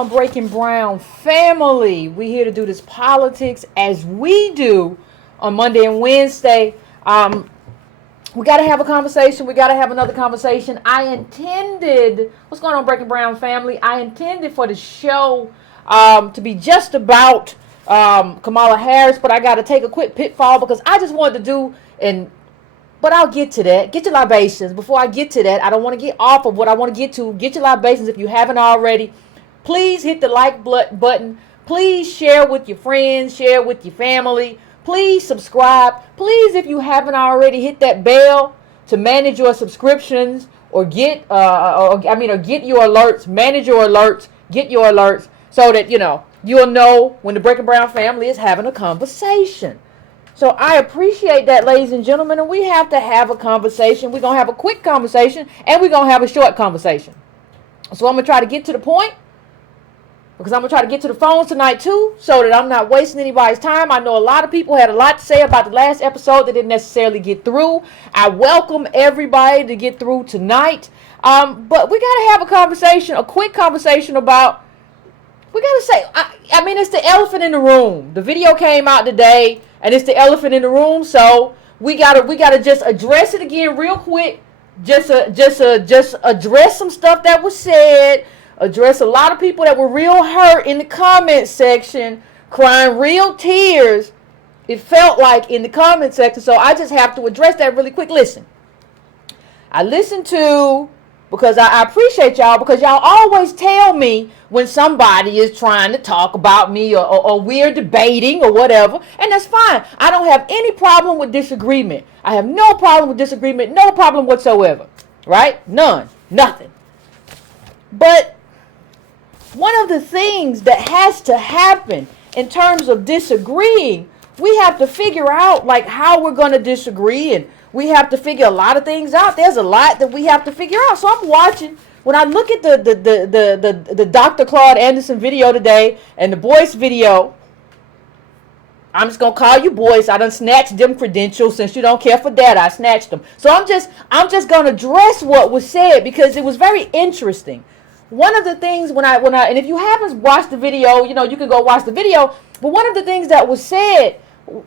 on, Breaking Brown family? We here to do this politics as we do on Monday and Wednesday. We got to have a conversation. We got to have another conversation. What's going on, Breaking Brown family? I intended for the show to be just about Kamala Harris, but I got to take a quick pitfall because I just wanted to but I'll get to that. Get your libations. Before I get to that, I don't want to get off of what I want to get to. Get your libations if you haven't already. Please hit the like button. Please share with your friends. Share with your family. Please subscribe. Please, if you haven't already, hit that bell to manage your subscriptions or get your alerts. Manage your alerts. Get your alerts so that you'll know when the Breaking Brown family is having a conversation. So I appreciate that, ladies and gentlemen, and we have to have a conversation. We're going to have a quick conversation, and we're going to have a short conversation. So I'm going to try to get to the point, because I'm going to try to get to the phones tonight, too, so that I'm not wasting anybody's time. I know a lot of people had a lot to say about the last episode that didn't necessarily get through. I welcome everybody to get through tonight. But we got to have a conversation, a quick conversation about, we got to say, it's the elephant in the room. The video came out today. And it's the elephant in the room, so we gotta just address it again real quick. Just address some stuff that was said. Address a lot of people that were real hurt in the comment section, crying real tears. It felt like in the comment section, so I just have to address that really quick. Listen, I listened to, because I appreciate y'all, because y'all always tell me when somebody is trying to talk about me or we're debating or whatever, and that's fine. I don't have any problem with disagreement. I have no problem with disagreement, no problem whatsoever, right? None, nothing. But one of the things that has to happen in terms of disagreeing, we have to figure out like how we're going to disagree, and we have to figure a lot of things out. There's a lot that we have to figure out. So I'm watching. When I look at the Dr. Claude Anderson video today and the Boyce video, I'm just gonna call you Boyce. I done snatched them credentials. Since you don't care for that, I snatched them. So I'm just gonna address what was said because it was very interesting. One of the things when I and if you haven't watched the video, you can go watch the video. But one of the things that was said,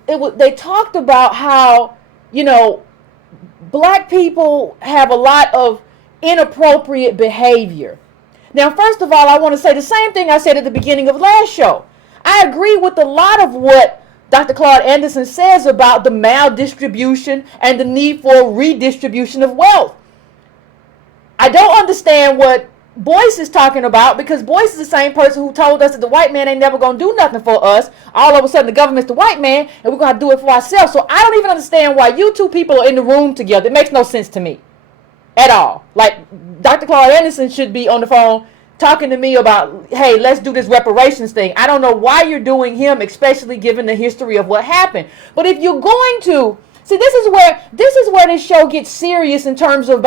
they talked about how black people have a lot of inappropriate behavior. Now, first of all, I want to say the same thing I said at the beginning of last show. I agree with a lot of what Dr. Claude Anderson says about the maldistribution and the need for redistribution of wealth. I don't understand what Boyce is talking about, because Boyce is the same person who told us that the white man ain't never going to do nothing for us. All of a sudden, the government's the white man, and we're going to do it for ourselves. So I don't even understand why you two people are in the room together. It makes no sense to me at all. Like, Dr. Claude Anderson should be on the phone talking to me about, hey, let's do this reparations thing. I don't know why you're doing him, especially given the history of what happened. But if you're going to, see, this is where this show gets serious in terms of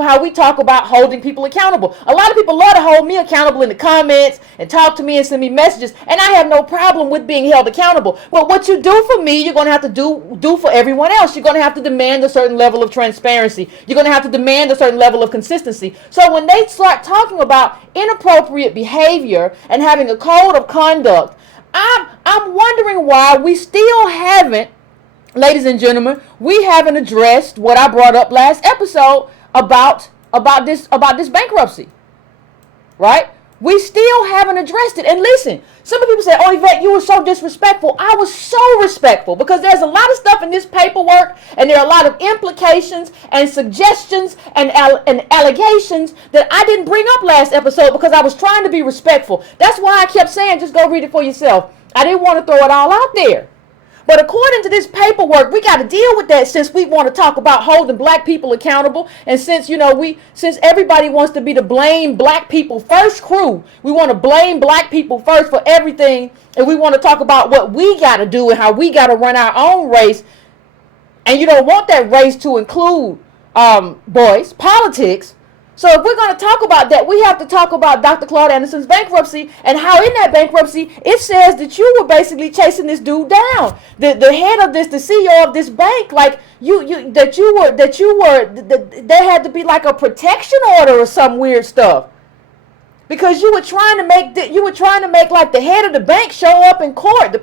how we talk about holding people accountable. A lot of people love to hold me accountable in the comments and talk to me and send me messages, and I have no problem with being held accountable. But what you do for me, you're going to have to do for everyone else. You're going to have to demand a certain level of transparency. You're going to have to demand a certain level of consistency. So when they start talking about inappropriate behavior and having a code of conduct, I'm wondering why we still haven't, ladies and gentlemen, we haven't addressed what I brought up last episode about this bankruptcy, right? We still haven't addressed it. And listen, some of people say, "Oh, Yvette, you were so disrespectful." I was so respectful because there's a lot of stuff in this paperwork, and there are a lot of implications and suggestions and allegations that I didn't bring up last episode because I was trying to be respectful. That's why I kept saying, just go read it for yourself. I didn't want to throw it all out there. But according to this paperwork, we got to deal with that since we want to talk about holding black people accountable. And since, since everybody wants to be the blame black people first crew, we want to blame black people first for everything. And we want to talk about what we got to do and how we got to run our own race. And you don't want that race to include, boys, politics. So if we're going to talk about that, we have to talk about Dr. Claude Anderson's bankruptcy and how in that bankruptcy, it says that you were basically chasing this dude down. The head of this, the CEO of this bank, like there had to be like a protection order or some weird stuff. Because you were trying to make like the head of the bank show up in court. The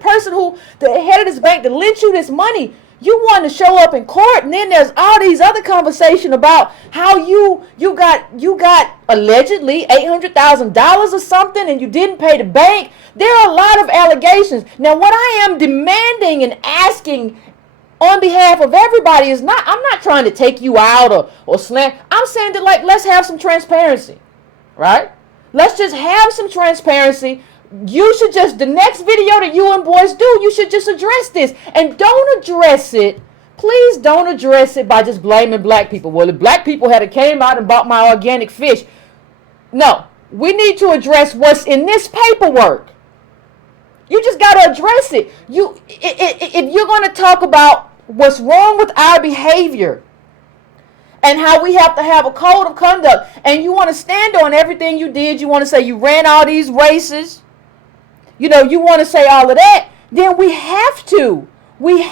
head of this bank that lent you this money, you wanted to show up in court. And then there's all these other conversations about how you got allegedly $800,000 or something and you didn't pay the bank. There are a lot of allegations. Now, what I am demanding and asking on behalf of everybody is I'm not trying to take you out or slam. I'm saying that, like, let's have some transparency, right? Let's just have some transparency. You should just, the next video that you and boys do, you should just address this. And don't address it, please don't address it by just blaming black people. Well, if black people had came out and bought my organic fish. No, we need to address what's in this paperwork. You just got to address it. If you're going to talk about what's wrong with our behavior and how we have to have a code of conduct, and you want to stand on everything you did, you want to say you ran all these races, you want to say all of that, then we absolutely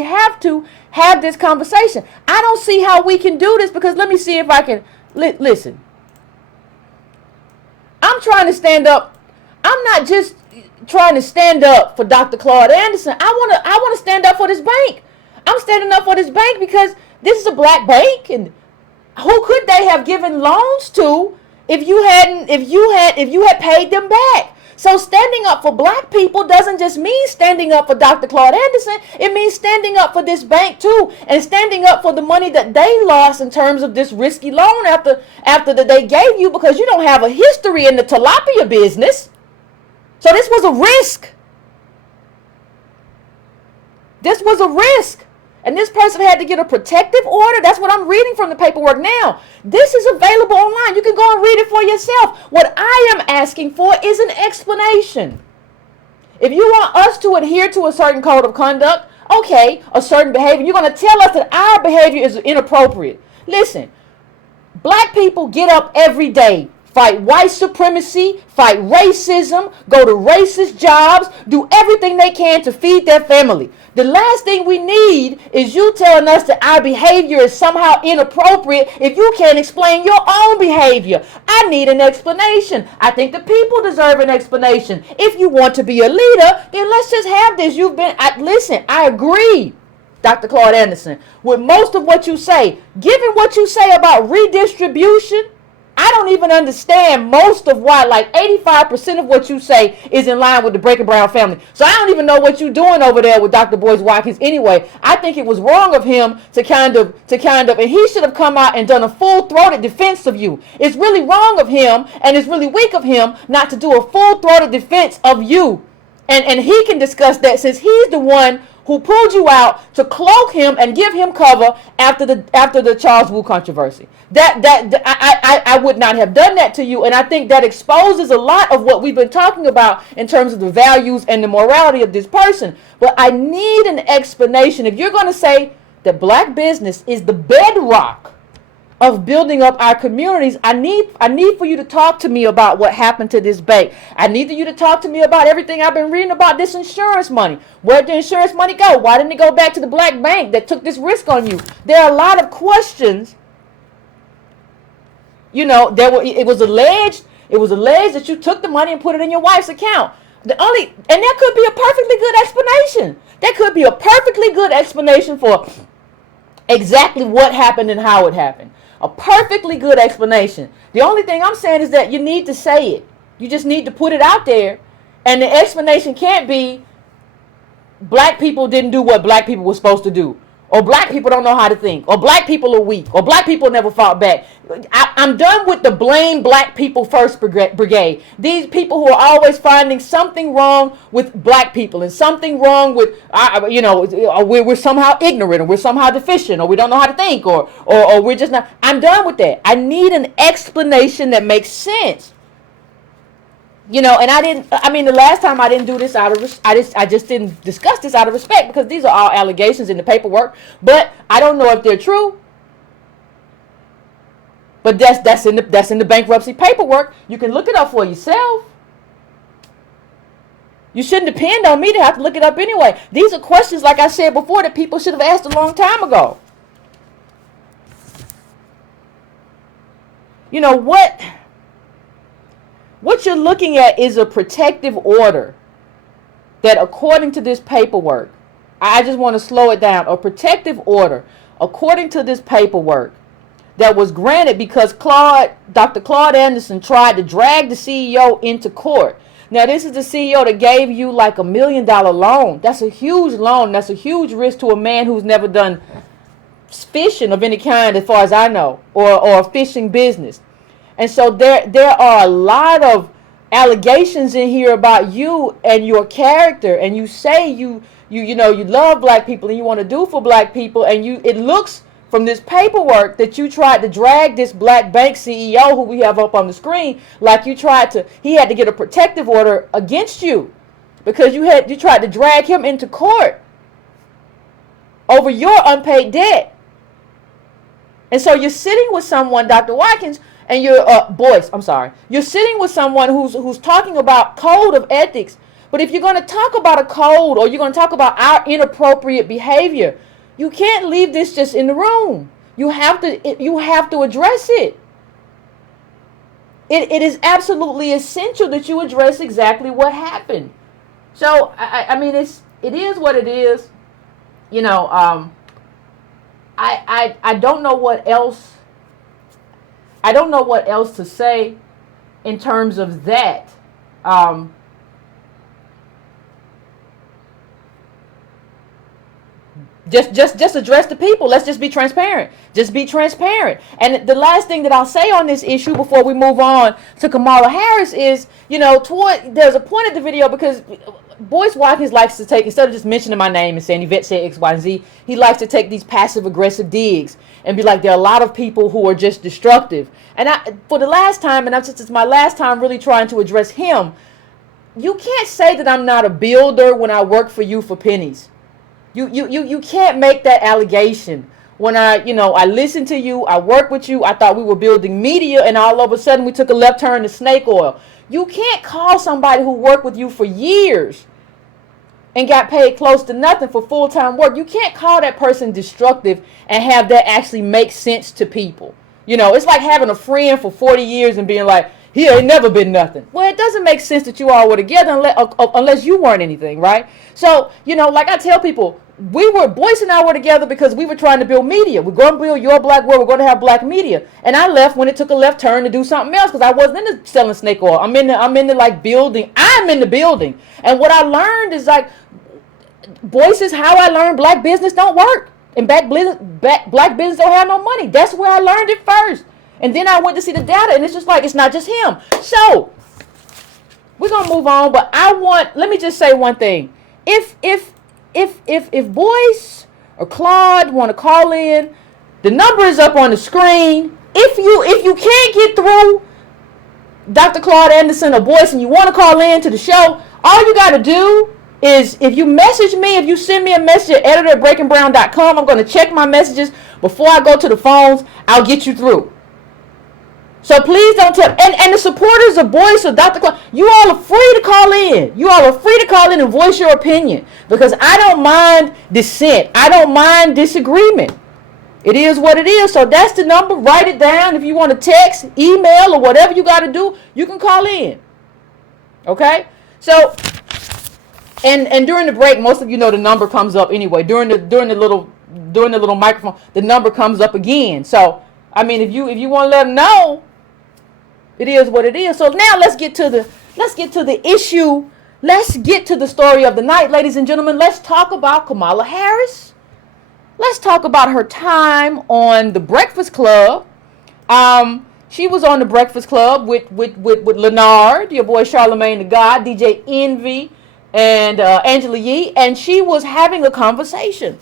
have to have this conversation. I don't see how we can do this, because let me see if I can, listen. I'm trying to stand up. I'm not just trying to stand up for Dr. Claude Anderson. I want to stand up for this bank. I'm standing up for this bank because this is a black bank, and who could they have given loans to if you had paid them back? So standing up for black people doesn't just mean standing up for Dr. Claude Anderson. It means standing up for this bank too, and standing up for the money that they lost in terms of this risky loan after that they gave you, because you don't have a history in the tilapia business. So this was a risk. This was a risk. And this person had to get a protective order. That's what I'm reading from the paperwork now. This is available online. You can go and read it for yourself. What I am asking for is an explanation. If you want us to adhere to a certain code of conduct, okay, a certain behavior, you're going to tell us that our behavior is inappropriate. Listen, black people get up every day, fight white supremacy, fight racism, go to racist jobs, do everything they can to feed their family. The last thing we need is you telling us that our behavior is somehow inappropriate if you can't explain your own behavior. I need an explanation. I think the people deserve an explanation. If you want to be a leader, then let's just have this. Listen, I agree, Dr. Claude Anderson, with most of what you say. Given what you say about redistribution, I don't even understand most of why, like 85% of what you say is in line with the Breaker Brown family. So I don't even know what you're doing over there with Dr. Boyce Watkins anyway. I think it was wrong of him to kind of, and he should have come out and done a full-throated defense of you. It's really wrong of him, and it's really weak of him not to do a full-throated defense of you. And he can discuss that, since he's the one who pulled you out to cloak him and give him cover after the Charles Wu controversy. I would not have done that to you, and I think that exposes a lot of what we've been talking about in terms of the values and the morality of this person. But I need an explanation. If you're going to say that black business is the bedrock of building up our communities, I need for you to talk to me about what happened to this bank. I need you to talk to me about everything I've been reading about this insurance money. Where'd the insurance money go? Why didn't it go back to the black bank that took this risk on you? There are a lot of questions. It was alleged that you took the money and put it in your wife's account. And that could be a perfectly good explanation. That could be a perfectly good explanation for exactly what happened and how it happened. A perfectly good explanation. The only thing I'm saying is that you need to say it. You just need to put it out there. And the explanation can't be black people didn't do what black people were supposed to do, or black people don't know how to think, or black people are weak, or black people never fought back. I'm done with the blame black people first brigade. These people who are always finding something wrong with black people and something wrong with, we're somehow ignorant, or we're somehow deficient, or we don't know how to think, or we're just not. I'm done with that. I need an explanation that makes sense. And the last time I didn't do this I just didn't discuss this out of respect, because these are all allegations in the paperwork, but I don't know if they're true. But that's in the bankruptcy paperwork. You can look it up for yourself. You shouldn't depend on me to have to look it up anyway. These are questions, like I said before, that people should have asked a long time ago. What you're looking at is a protective order that, according to this paperwork, I just want to slow it down. A protective order, according to this paperwork, that was granted because Dr. Claude Anderson tried to drag the CEO into court. Now, this is the CEO that gave you like $1 million loan. That's a huge loan. That's a huge risk to a man who's never done fishing of any kind, as far as I know, or a fishing business. And so there are a lot of allegations in here about you and your character, and you say you love black people and you want to do for black people, and it looks from this paperwork that you tried to drag this black bank CEO, who we have up on the screen, like he had to get a protective order against you because you tried to drag him into court over your unpaid debt. And so you're sitting with someone, Dr. Watkins, and you're sitting with someone who's talking about code of ethics. But if you're going to talk about a code, or you're going to talk about our inappropriate behavior, you can't leave this just in the room. You have to address it. It is absolutely essential that you address exactly what happened. So I mean, it is what it is. I don't know what else. I don't know what else to say in terms of that. Just address the people. Let's just be transparent. Just be transparent. And the last thing that I'll say on this issue before we move on to Kamala Harris is, there's a point of the video, because Boyce Watkins likes to take, instead of just mentioning my name and saying Yvette said X, Y, and Z, he likes to take these passive aggressive digs and be like, there are a lot of people who are just destructive. And for the last time, and it's my last time really trying to address him, you can't say that I'm not a builder when I work for you for pennies. You can't make that allegation. When I listened to you, I worked with you, I thought we were building media, and all of a sudden we took a left turn to snake oil. You can't call somebody who worked with you for years and got paid close to nothing for full-time work. You can't call that person destructive and have that actually make sense to people. It's like having a friend for 40 years and being like, he ain't never been nothing. Well, it doesn't make sense that you all were together unless you weren't anything, right? So, like I tell people, Boyce and I were together because we were trying to build media. We're going to build your black world. We're going to have black media. And I left when it took a left turn to do something else because I wasn't into selling snake oil. I'm into like building. I'm in the building. And what I learned is like, Boyce is how I learned black business don't work. And black business don't have no money. That's where I learned it first. And then I went to see the data, and it's just like, it's not just him. So we're going to move on, but let me just say one thing. If Boyce or Claude want to call in, the number is up on the screen. If you can't get through Dr. Claude Anderson or Boyce and you want to call in to the show, all you got to do is, if you message me, if you send me a message at editor@breakingbrown.com, I'm going to check my messages before I go to the phones. I'll get you through. So please don't tell, and the supporters of Boyce or Dr. Claude, you all are free to call in. You all are free to call in and voice your opinion, because I don't mind dissent. I don't mind disagreement. It is what it is. So that's the number. Write it down. If you want to text, email, or whatever you got to do, you can call in. Okay? So, and during the break, most of you know the number comes up anyway. During the little microphone, the number comes up again. So, I mean, if you want to let them know, it is what it is. So now let's get to the issue. Let's get to the story of the night, ladies and gentlemen. Let's talk about Kamala Harris. Let's talk about her time on the Breakfast Club. She was on the Breakfast Club with Leonard, your boy Charlemagne the God, DJ Envy, and Angela Yee, and she was having a conversation.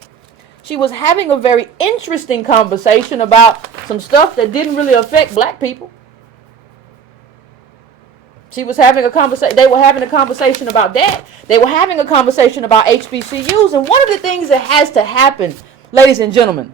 She was having a very interesting conversation about some stuff that didn't really affect black people. She was having a conversation. They were having a conversation about that. They were having a conversation about HBCUs. And one of the things that has to happen, ladies and gentlemen,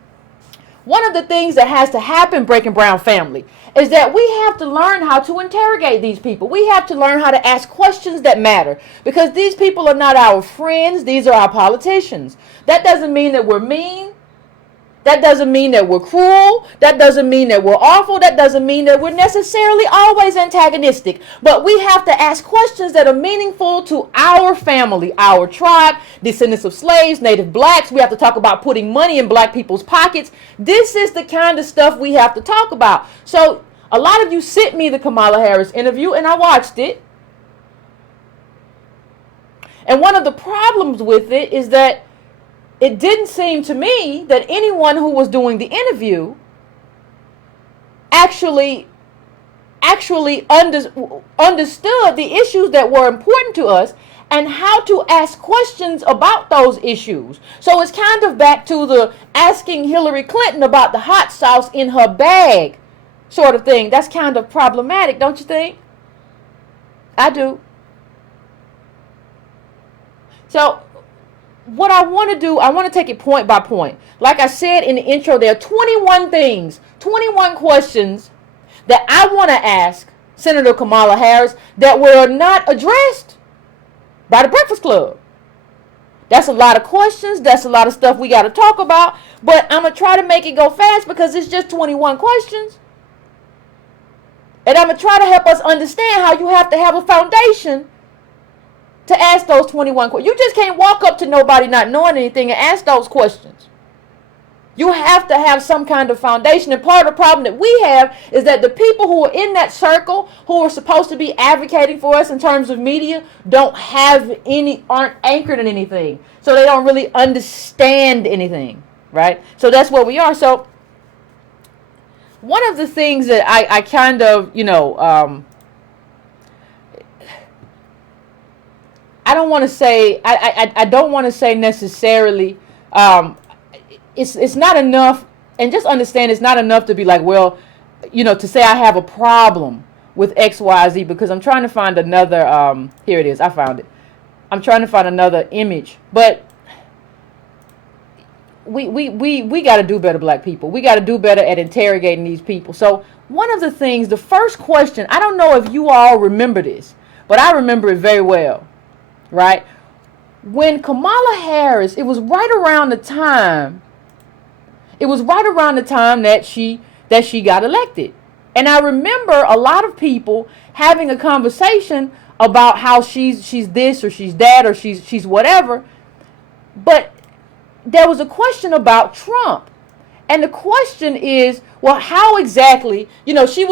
one of the things that has to happen, Breaking Brown family, is that we have to learn how to interrogate these people. We have to learn how to ask questions that matter, because these people are not our friends. These are our politicians. That doesn't mean that we're mean. That doesn't mean that we're cruel. That doesn't mean that we're awful. That doesn't mean that we're necessarily always antagonistic. But we have to ask questions that are meaningful to our family, our tribe, descendants of slaves, native blacks. We have to talk about putting money in black people's pockets. This is the kind of stuff we have to talk about. So a lot of you sent me the Kamala Harris interview, and I watched it. And one of the problems with it is that it didn't seem to me that anyone who was doing the interview actually understood the issues that were important to us and how to ask questions about those issues. So it's kind of back to the asking Hillary Clinton about the hot sauce in her bag sort of thing. That's kind of problematic, don't you think? I do. So what I want to do, I want to take it point by point. Like I said in the intro, there are 21 things, 21 questions that I want to ask Senator Kamala Harris that were not addressed by the Breakfast Club. That's a lot of questions. That's a lot of stuff we got to talk about. But I'm going to try to make it go fast because it's just 21 questions. And I'm going to try to help us understand how you have to have a foundation to ask those 21 questions. You just can't walk up to nobody not knowing anything and ask those questions. You have to have some kind of foundation. And part of the problem that we have is that the people who are in that circle, who are supposed to be advocating for us in terms of media, aren't anchored in anything. So they don't really understand anything, right? So that's where we are. So one of the things that I kind of, I don't want to say, I don't want to say necessarily, it's not enough, and just understand it's not enough to be like, well, to say I have a problem with X, Y, Z, because I'm trying to find another, here it is, I found it. I'm trying to find another image, but we got to do better, black people. We got to do better at interrogating these people. So one of the things, the first question, I don't know if you all remember this, but I remember it very well. Right? When Kamala Harris, it was right around the time that she got elected. And I remember a lot of people having a conversation about how she's this or she's that or she's whatever. But there was a question about Trump. And the question is, well, how exactly, you see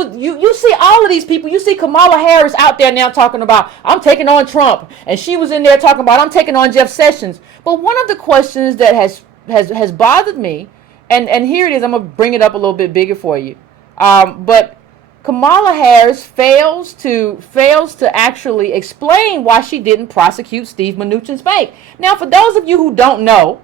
all of these people, you see Kamala Harris out there now talking about, I'm taking on Trump. And she was in there talking about, I'm taking on Jeff Sessions. But one of the questions that has bothered me, and here it is, I'm going to bring it up a little bit bigger for you. But Kamala Harris fails to actually explain why she didn't prosecute Steve Mnuchin's bank. Now, for those of you who don't know,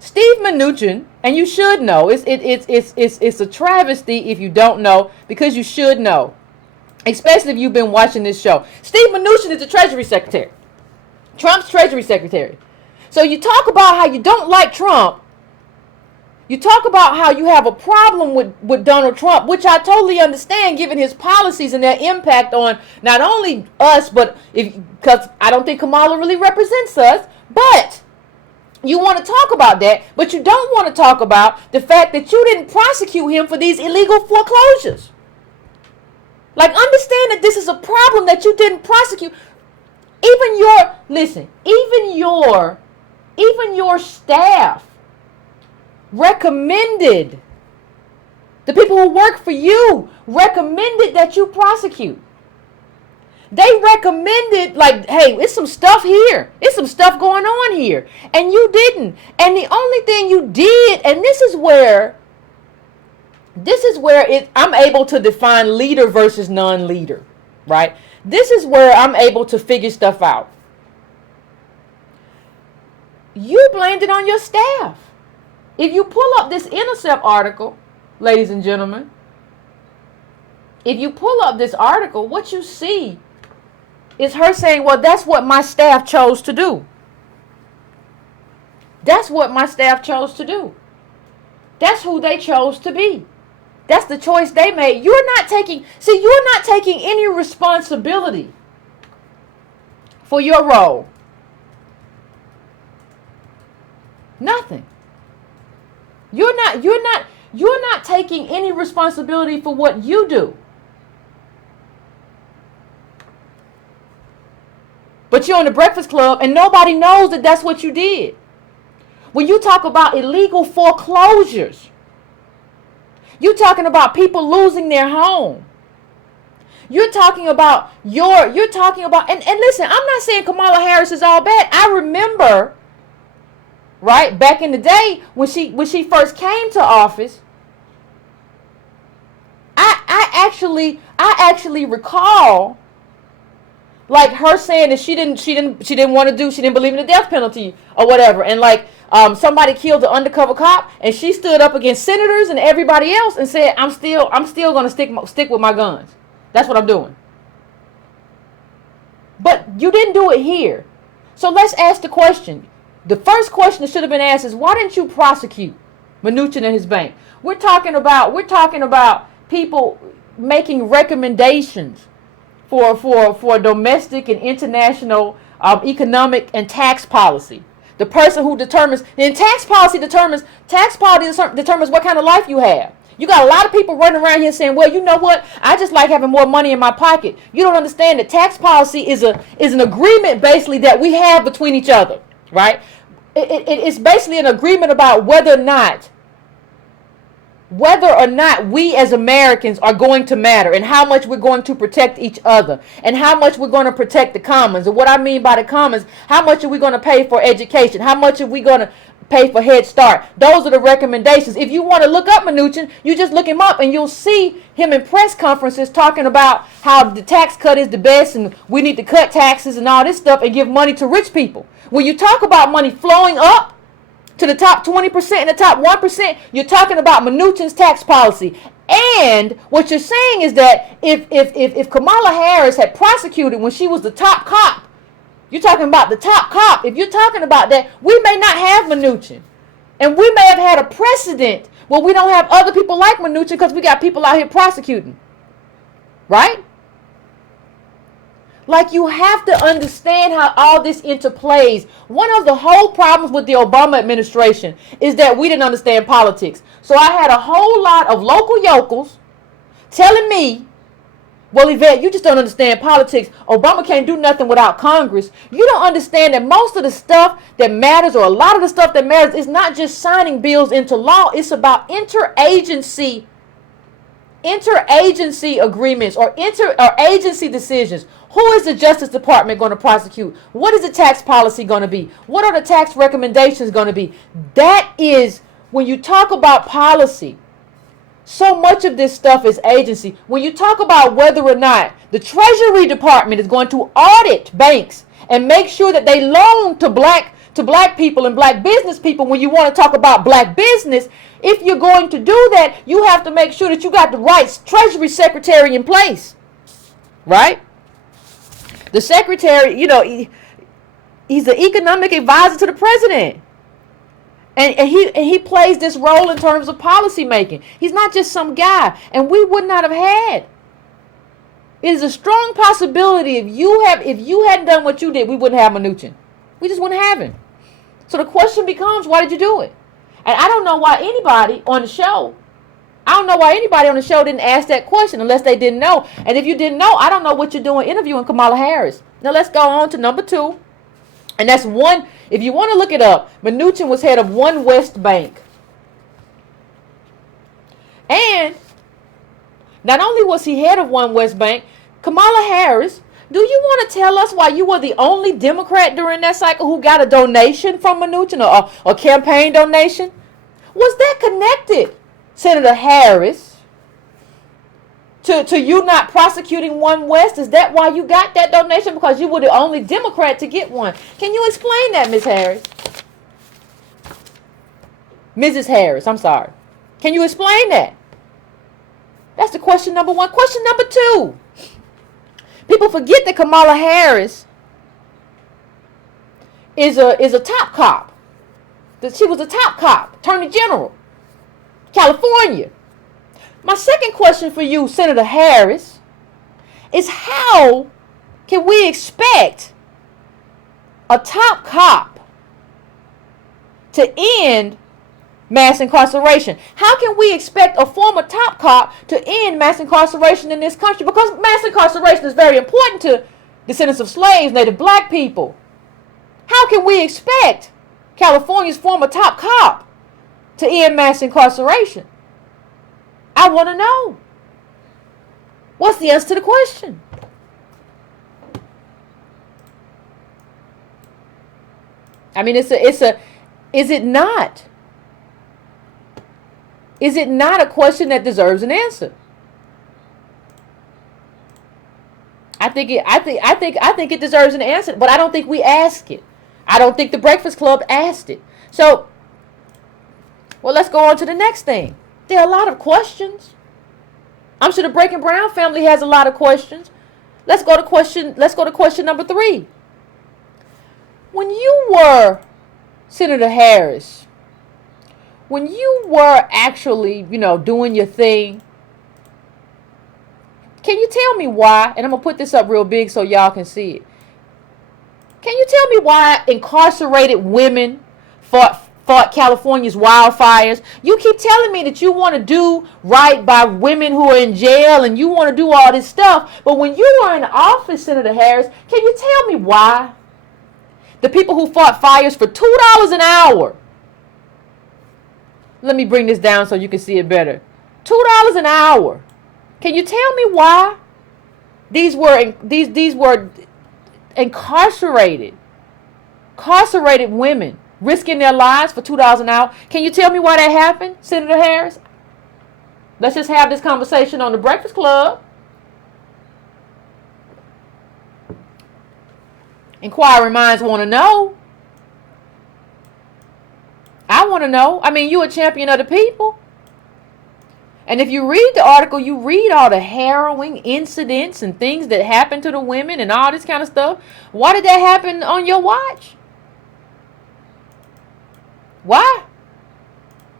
Steve Mnuchin, and you should know, it's a travesty if you don't know, because you should know, especially if you've been watching this show. Steve Mnuchin is the Treasury Secretary, Trump's Treasury Secretary. So you talk about how you don't like Trump. You talk about how you have a problem with Donald Trump, which I totally understand given his policies and their impact on not only us, but because I don't think Kamala really represents us. But you want to talk about that, but you don't want to talk about the fact that you didn't prosecute him for these illegal foreclosures. Like, understand that this is a problem that you didn't prosecute. Even your staff recommended, the people who work for you recommended that you prosecute. They recommended, like, hey, it's some stuff here. It's some stuff going on here. And you didn't. And the only thing you did, and this is where I'm able to define leader versus non-leader, right? This is where I'm able to figure stuff out. You blamed it on your staff. If you pull up this Intercept article, ladies and gentlemen, if you pull up this article, what you see is her saying, well, that's what my staff chose to do. That's what my staff chose to do. That's who they chose to be. That's the choice they made. You're not taking any responsibility for your role. Nothing. You're not taking any responsibility for what you do. But you're on the Breakfast Club and nobody knows that that's what you did. When you talk about illegal foreclosures, you're talking about people losing their home. You're talking about and listen, I'm not saying Kamala Harris is all bad. I remember, right, back in the day when she first came to office, I actually recall like her saying that she didn't believe in the death penalty or whatever, and like somebody killed the undercover cop, and she stood up against senators and everybody else and said, I'm still gonna stick with my guns. That's what I'm doing. But you didn't do it here. So let's ask the question. The first question that should have been asked is, why didn't you prosecute Mnuchin and his bank? We're talking about people making recommendations for domestic and international economic and tax policy. The person who determines, and tax policy determines what kind of life you have. You got a lot of people running around here saying, well, you know what? I just like having more money in my pocket. You don't understand that tax policy is an agreement basically that we have between each other, right? It's basically an agreement about whether or not we as Americans are going to matter, and how much we're going to protect each other, and how much we're going to protect the commons. And what I mean by the commons, how much are we going to pay for education? How much are we going to pay for Head Start? Those are the recommendations. If you want to look up Mnuchin, you just look him up and you'll see him in press conferences talking about how the tax cut is the best and we need to cut taxes and all this stuff and give money to rich people. When you talk about money flowing up to the top 20% and the top 1%, you're talking about Mnuchin's tax policy. And what you're saying is that if Kamala Harris had prosecuted when she was the top cop, you're talking about the top cop. If you're talking about that, we may not have Mnuchin. And we may have had a precedent where we don't have other people like Mnuchin because we got people out here prosecuting. Right? Like, you have to understand how all this interplays. One of the whole problems with the Obama administration is that we didn't understand politics. So I had a whole lot of local yokels telling me, well, Yvette, you just don't understand politics. Obama can't do nothing without Congress. You don't understand that most of the stuff that matters, or a lot of the stuff that matters, is not just signing bills into law. It's about interagency agreements or agency decisions. Who is the Justice Department going to prosecute? What is the tax policy going to be? What are the tax recommendations going to be? That is, when you talk about policy, so much of this stuff is agency. When you talk about whether or not the Treasury Department is going to audit banks and make sure that they loan to black people and black business people, when you want to talk about black business, if you're going to do that, you have to make sure that you got the right Treasury Secretary in place, right? The Secretary, he's the economic advisor to the president. And he plays this role in terms of policy making. He's not just some guy. And we would not have had. It is a strong possibility if you hadn't done what you did, we wouldn't have Mnuchin. We just wouldn't have him. So the question becomes, why did you do it? And I don't know why anybody on the show didn't ask that question unless they didn't know. And if you didn't know, I don't know what you're doing interviewing Kamala Harris. Now let's go on to number 2. And that's one, if you want to look it up, Mnuchin was head of One West Bank. And not only was he head of One West Bank, Kamala Harris, do you want to tell us why you were the only Democrat during that cycle who got a donation from Mnuchin, or a campaign donation? Was that connected, Senator Harris, to you not prosecuting One West? Is that why you got that donation? Because you were the only Democrat to get one. Can you explain that, Ms. Harris? Mrs. Harris, I'm sorry. Can you explain that? That's the question number 1. Question number 2. People forget that Kamala Harris is a top cop. That she was a top cop, Attorney General, California. My second question for you, Senator Harris, is how can we expect a top cop to end mass incarceration? How can we expect a former top cop to end mass incarceration in this country? Because mass incarceration is very important to descendants of slaves, Native black people. How can we expect California's former top cop to end mass incarceration? I want to know. What's the answer to the question? I mean, is it not? Is it not a question that deserves an answer? I think it deserves an answer, but I don't think we ask it. I don't think the Breakfast Club asked it. So, well, let's go on to the next thing. There are a lot of questions. I'm sure the Breaking Brown family has a lot of questions. Let's go to question number 3. When you were Senator Harris, when you were actually, doing your thing, can you tell me why? And I'm going to put this up real big so y'all can see it. Can you tell me why incarcerated women fought California's wildfires? You keep telling me that you want to do right by women who are in jail and you want to do all this stuff. But when you were in office, Senator Harris, can you tell me why the people who fought fires for $2 an hour, let me bring this down so you can see it better, $2 an hour, can you tell me why these were incarcerated women risking their lives for $2 an hour? Can you tell me why that happened, Senator Harris? Let's just have this conversation on the Breakfast Club. Inquiring minds want to know. I want to know. I mean, you're a champion of the people. And if you read the article, you read all the harrowing incidents and things that happened to the women and all this kind of stuff. Why did that happen on your watch? Why?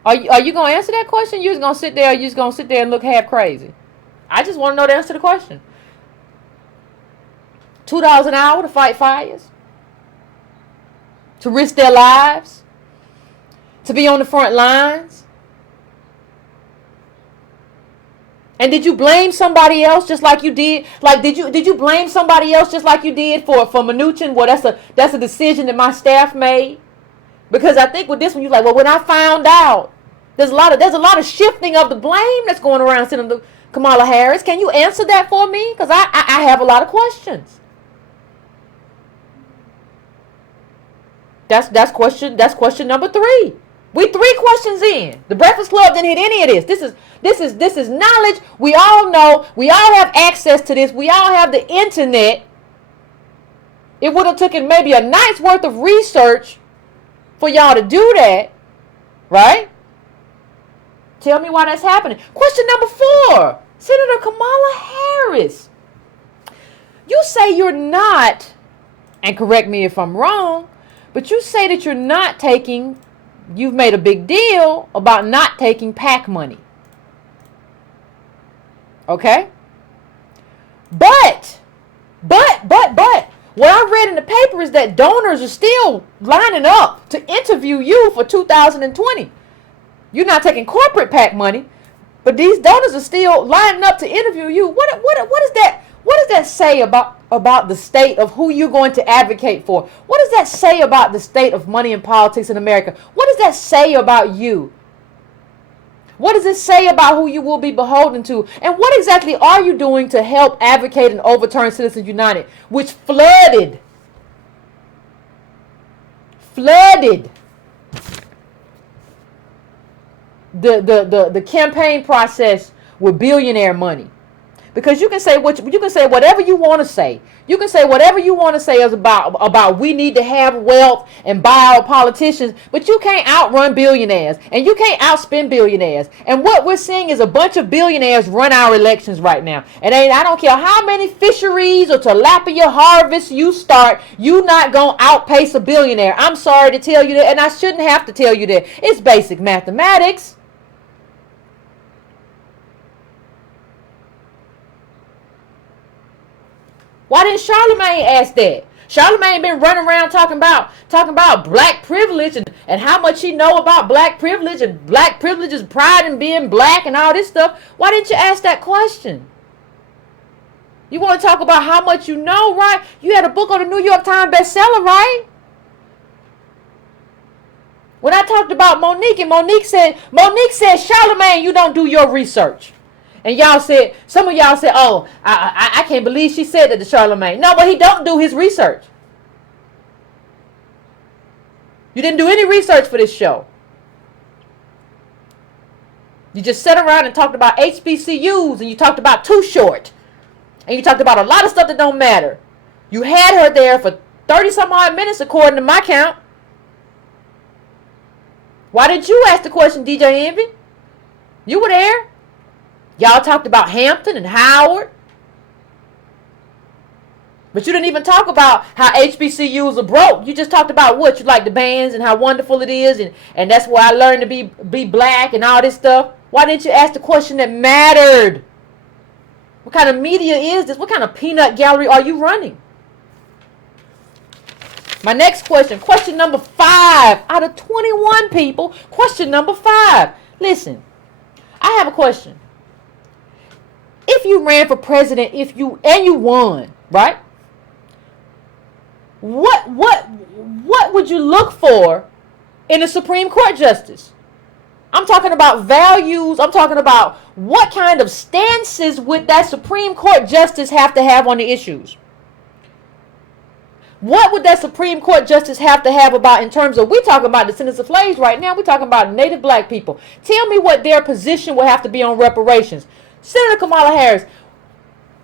Are you going to answer that question? You're just going to sit there, or you just going to sit there and look half crazy? I just want to know the answer to the question. $2 an hour to fight fires? To risk their lives? To be on the front lines? And did you blame somebody else just like you did? Like, did you blame somebody else just like you did for Mnuchin? Well, that's a decision that my staff made. Because I think with this one, you're like, well, when I found out, there's a lot of shifting of the blame that's going around, Senator Kamala Harris. Can you answer that for me? Because I have a lot of questions. That's question number 3. We 3 questions in. The Breakfast Club didn't hit any of this. This is knowledge. We all know. We all have access to this. We all have the internet. It would have taken maybe a night's worth of research for y'all to do that, right? Tell me why that's happening. Question number 4, Senator Kamala Harris. You say you're not, and correct me if I'm wrong, but you say that you've made a big deal about not taking PAC money. Okay? But, what I read in the paper is that donors are still lining up to interview you for 2020. You're not taking corporate PAC money, but these donors are still lining up to interview you. What is that? What does that say about the state of who you're going to advocate for? What does that say about the state of money and politics in America? What does that say about you? What does it say about who you will be beholden to? And what exactly are you doing to help advocate and overturn Citizens United, which flooded the campaign process with billionaire money? Because you can say whatever you want to say. You can say whatever you want to say is about we need to have wealth and buy our politicians, but you can't outrun billionaires and you can't outspend billionaires. And what we're seeing is a bunch of billionaires run our elections right now. And I don't care how many fisheries or tilapia harvests you start, you not gonna outpace a billionaire. I'm sorry to tell you that, and I shouldn't have to tell you that. It's basic mathematics. Why didn't Charlemagne ask that? Charlamagne been running around talking about black privilege and how much he know about black privilege and black privilege is pride in being black and all this stuff. Why didn't you ask that question? You want to talk about how much you know, right? You had a book on the New York Times bestseller, right? When I talked about Monique, and Monique said, Charlamagne, you don't do your research. And y'all said, some of y'all said, oh, I can't believe she said that to Charlamagne. No, but he don't do his research. You didn't do any research for this show. You just sat around and talked about HBCUs, and you talked about Too Short. And you talked about a lot of stuff that don't matter. You had her there for 30-some odd minutes, according to my count. Why didn't you ask the question, DJ Envy? You were there. Y'all talked about Hampton and Howard. But you didn't even talk about how HBCUs are broke. You just talked about what? You like the bands and how wonderful it is. And that's where I learned to be black and all this stuff. Why didn't you ask the question that mattered? What kind of media is this? What kind of peanut gallery are you running? My next question number 5 out of 21 people. Question number 5. Listen, I have a question. If you ran for president, you won, right? What would you look for in a Supreme Court justice? I'm talking about values. I'm talking about what kind of stances would that Supreme Court justice have to have on the issues? What would that Supreme Court justice have to have about in terms of, we're talking about descendants of slaves right now. We're talking about Native black people. Tell me what their position will have to be on reparations. Senator Kamala Harris,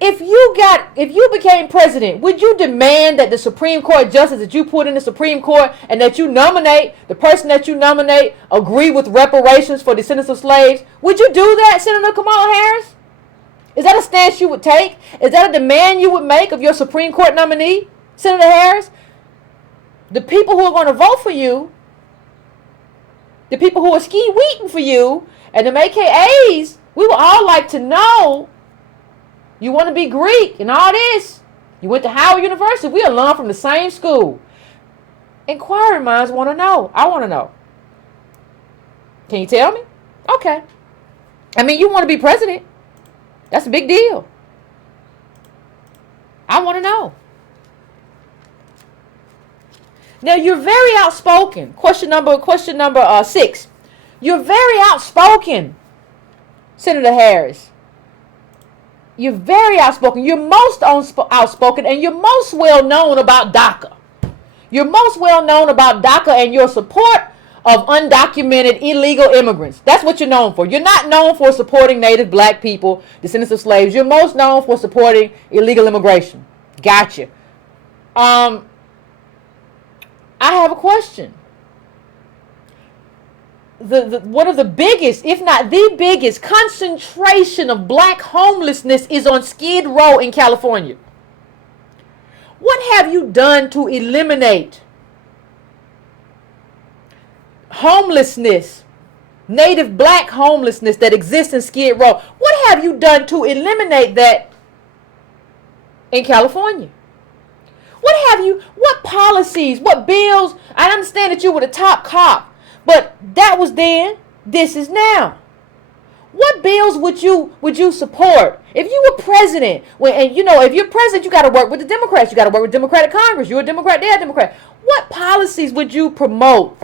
if you became president, would you demand that the Supreme Court justice that you put in the Supreme Court and that you nominate, the person that you nominate, agree with reparations for descendants of slaves? Would you do that, Senator Kamala Harris? Is that a stance you would take? Is that a demand you would make of your Supreme Court nominee, Senator Harris? The people who are going to vote for you, the people who are ski-weeting for you, and the AKAs, we would all like to know. You want to be Greek and all this. You went to Howard University. We alum from the same school. Inquiring minds want to know. I want to know. Can you tell me? Okay. I mean, you want to be president. That's a big deal. I want to know. Now, you're very outspoken. Question number 6. You're very outspoken, Senator Harris. You're very outspoken. You're most outspoken, and you're most well known about DACA. You're most well known about DACA and your support of undocumented illegal immigrants. That's what you're known for. You're not known for supporting Native black people, descendants of slaves. You're most known for supporting illegal immigration. Gotcha. I have a question. One of the biggest, if not the biggest, concentration of black homelessness is on Skid Row in California. What have you done to eliminate homelessness, Native black homelessness that exists in Skid Row? What have you done to eliminate that in California? What policies, what bills? I understand that you were the top cop. But that was then, this is now. What bills would you support if you were president? If you're president, you got to work with the Democrats. You got to work with Democratic Congress. You're a Democrat, they're a Democrat. What policies would you promote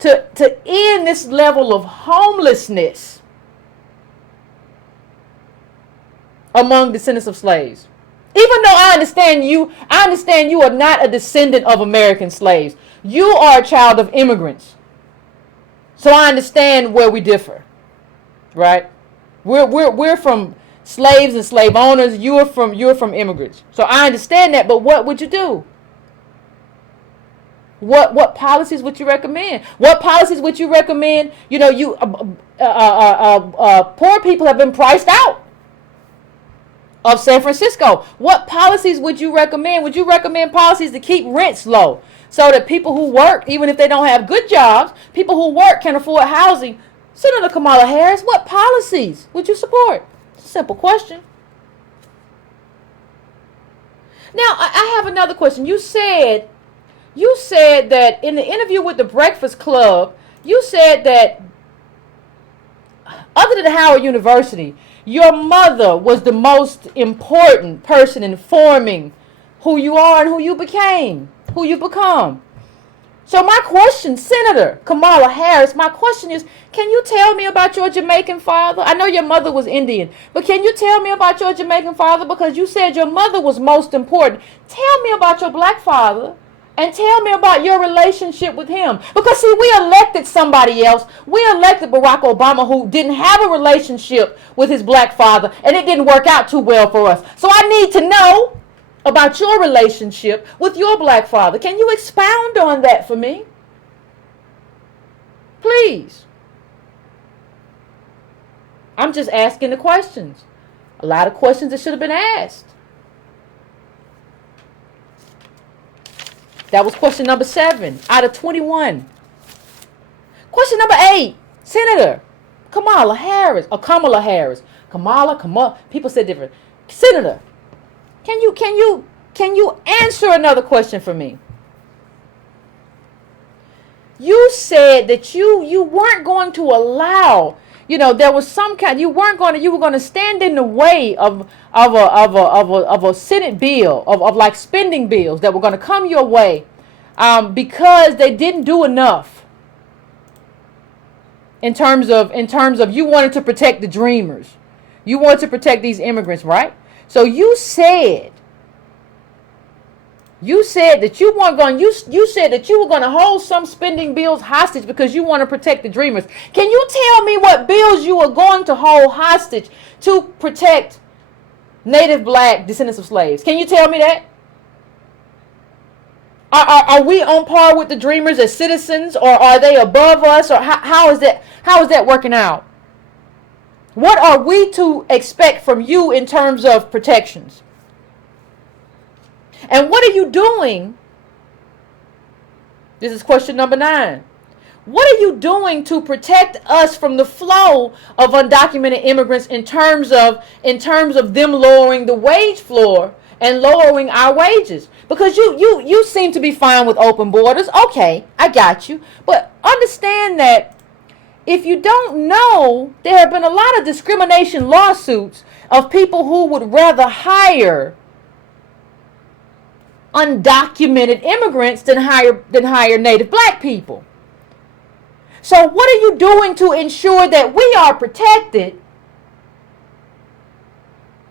to end this level of homelessness among descendants of slaves? Even though I understand you are not a descendant of American slaves. You are a child of immigrants. So I understand where we differ. Right? We're from slaves and slave owners. You're from immigrants. So I understand that, but what would you do? What policies would you recommend? What policies would you recommend? Poor people have been priced out of San Francisco. What policies would you recommend? Would you recommend policies to keep rents low so that people who work, even if they don't have good jobs, people who work can afford housing? Senator Kamala Harris, what policies would you support? Simple question. Now, I have another question. You said that in the interview with the Breakfast Club, you said that other than Howard University, your mother was the most important person in forming who you are and who you become. So my question, Senator Kamala Harris, my question is, can you tell me about your Jamaican father? I know your mother was Indian, but can you tell me about your Jamaican father? Because you said your mother was most important. Tell me about your black father. And tell me about your relationship with him. Because, see, we elected somebody else. We elected Barack Obama, who didn't have a relationship with his black father, and it didn't work out too well for us. So I need to know about your relationship with your black father. Can you expound on that for me? Please. I'm just asking the questions. A lot of questions that should have been asked. That was question number 7 out of 21. Question number 8, Senator Kamala Harris, or Kamala Harris. Kamala. People said different. Senator, can you answer another question for me? You said that you weren't going to allow, there was some kind, you were going to stand in the way of a Senate bill of like spending bills that were going to come your way, because they didn't do enough in terms of you wanted to protect the dreamers, you wanted to protect these immigrants, right? So you said that you weren't going. You said that you were going to hold some spending bills hostage because you want to protect the dreamers. Can you tell me what bills you are going to hold hostage to protect Native Black descendants of slaves? Can you tell me that? Are we on par with the dreamers as citizens, or are they above us, or how is that working out? What are we to expect from you in terms of protections? And what are you doing? This is question number 9. What are you doing to protect us from the flow of undocumented immigrants in terms of them lowering the wage floor and lowering our wages? Because you seem to be fine with open borders. Okay, I got you. But understand that if you don't know, there have been a lot of discrimination lawsuits of people who would rather hire undocumented immigrants than hire Native Black people. So what are you doing to ensure that we are protected?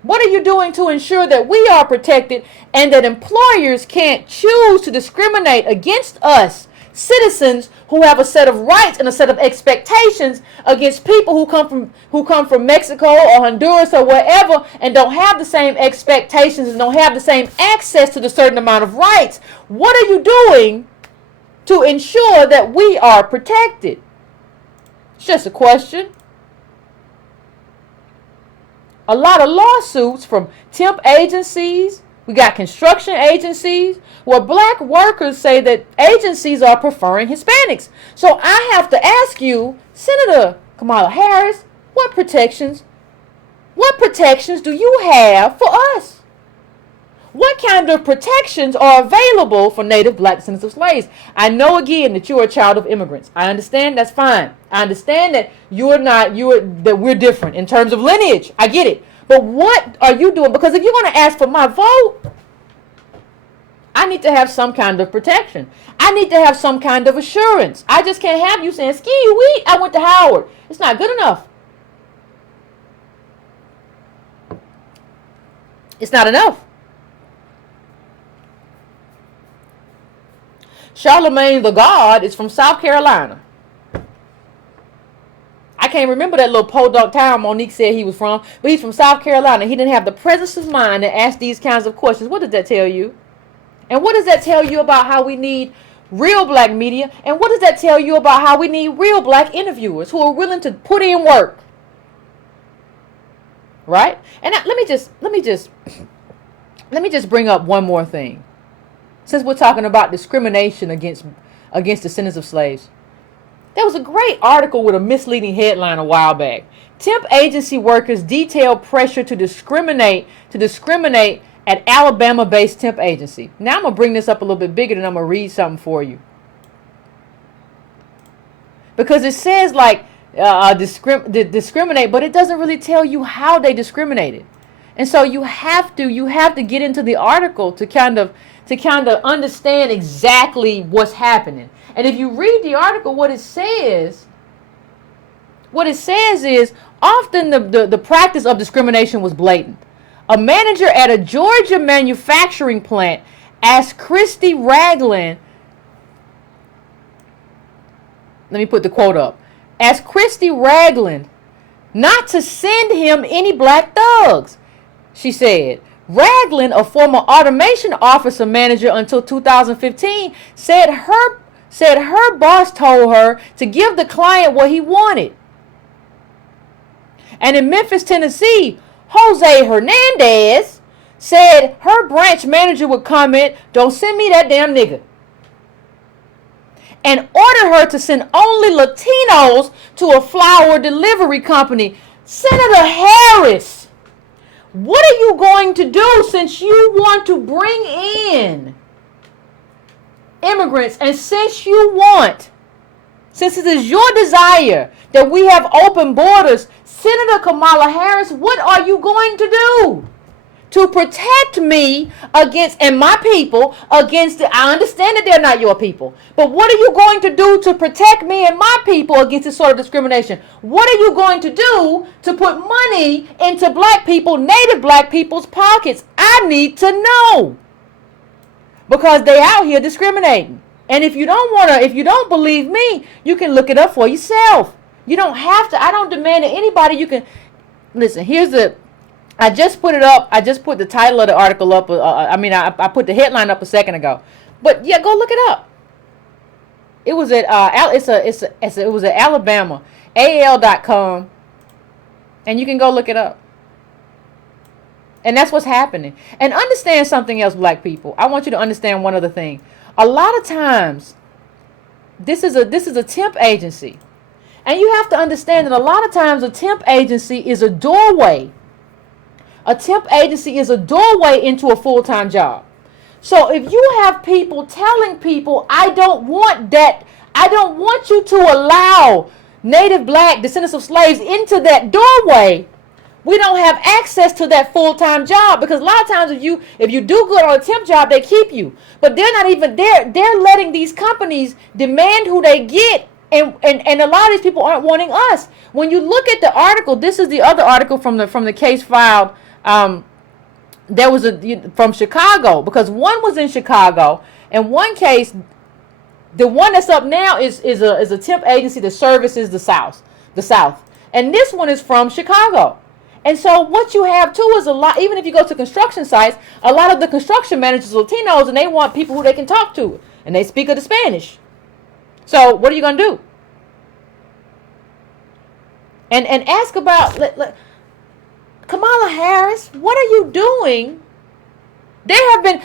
What are you doing to ensure that we are protected and that employers can't choose to discriminate against us, citizens who have a set of rights and a set of expectations, against people who come from Mexico or Honduras or wherever and don't have the same expectations and don't have the same access to the certain amount of rights? What are you doing to ensure that we are protected? It's just a question. A lot of lawsuits from temp agencies. We got construction agencies where black workers say that agencies are preferring Hispanics. So I have to ask you, Senator Kamala Harris, what protections do you have for us? What kind of protections are available for Native Black descendants of slaves? I know again that you're a child of immigrants. I understand, that's fine. I understand that that we're different in terms of lineage. I get it. But what are you doing? Because if you're going to ask for my vote, I need to have some kind of protection. I need to have some kind of assurance. I just can't have you saying, ski wee, I went to Howard. It's not good enough. It's not enough. Charlemagne the God is from South Carolina. I can't remember that little podunk town Monique said he was from, but he's from South Carolina. He didn't have the presence of mind to ask these kinds of questions. What does that tell you? And what does that tell you about how we need real black media? And what does that tell you about how we need real black interviewers who are willing to put in work? Right? And let me just bring up one more thing. Since we're talking about discrimination against descendants of slaves. There was a great article with a misleading headline a while back. Temp agency workers detail pressure to discriminate at Alabama-based temp agency. Now I'm going to bring this up a little bit bigger and I'm going to read something for you. Because it says like discriminate, but it doesn't really tell you how they discriminated. And so you have to get into the article to kind of understand exactly what's happening. And if you read the article, what it says is often the practice of discrimination was blatant. A manager at a Georgia manufacturing plant asked Christy Ragland, let me put the quote up, asked Christy Ragland not to send him any black thugs. She said, Ragland, a former automation officer manager until 2015, said her boss told her to give the client what he wanted. And in Memphis, Tennessee, Jose Hernandez said her branch manager would comment, "Don't send me that damn nigga," and ordered her to send only Latinos to a flower delivery company. Senator Harris, what are you going to do since you want to bring in immigrants and since it is your desire that we have open borders, Senator Kamala Harris, what are you going to do to protect me against, and my people against, I understand that they're not your people, but what are you going to do to protect me and my people against this sort of discrimination? What are you going to do to put money into black people, native black people's pockets? I need to know. Because they out here discriminating. And if you don't believe me, you can look it up for yourself. You don't have to. I don't demand that anybody. You can listen. I just put it up. I just put the title of the article up. I put the headline up a second ago. But yeah, go look it up. It was at it was at Alabama, AL.com, and you can go look it up. And that's what's happening. And understand something else, black people. I want you to understand one other thing. A lot of times, this is a temp agency. And you have to understand that a lot of times a temp agency is a doorway. A temp agency is a doorway into a full-time job. So if you have people telling people, I don't want you to allow native black descendants of slaves into that doorway, we don't have access to that full-time job. Because a lot of times if you do good on a temp job, they keep you. But they're not even they're letting these companies demand who they get. And a lot of these people aren't wanting us. When you look at the article, this is the other article from the case filed. There was from Chicago, because one was in Chicago, and one case, the one that's up now is a temp agency that services the South, and this one is from Chicago. And so what you have too is a lot. Even if you go to construction sites, a lot of the construction managers are Latinos, and they want people who they can talk to, and they speak of the Spanish. So what are you going to do? And ask about Kamala Harris, what are you doing? There have been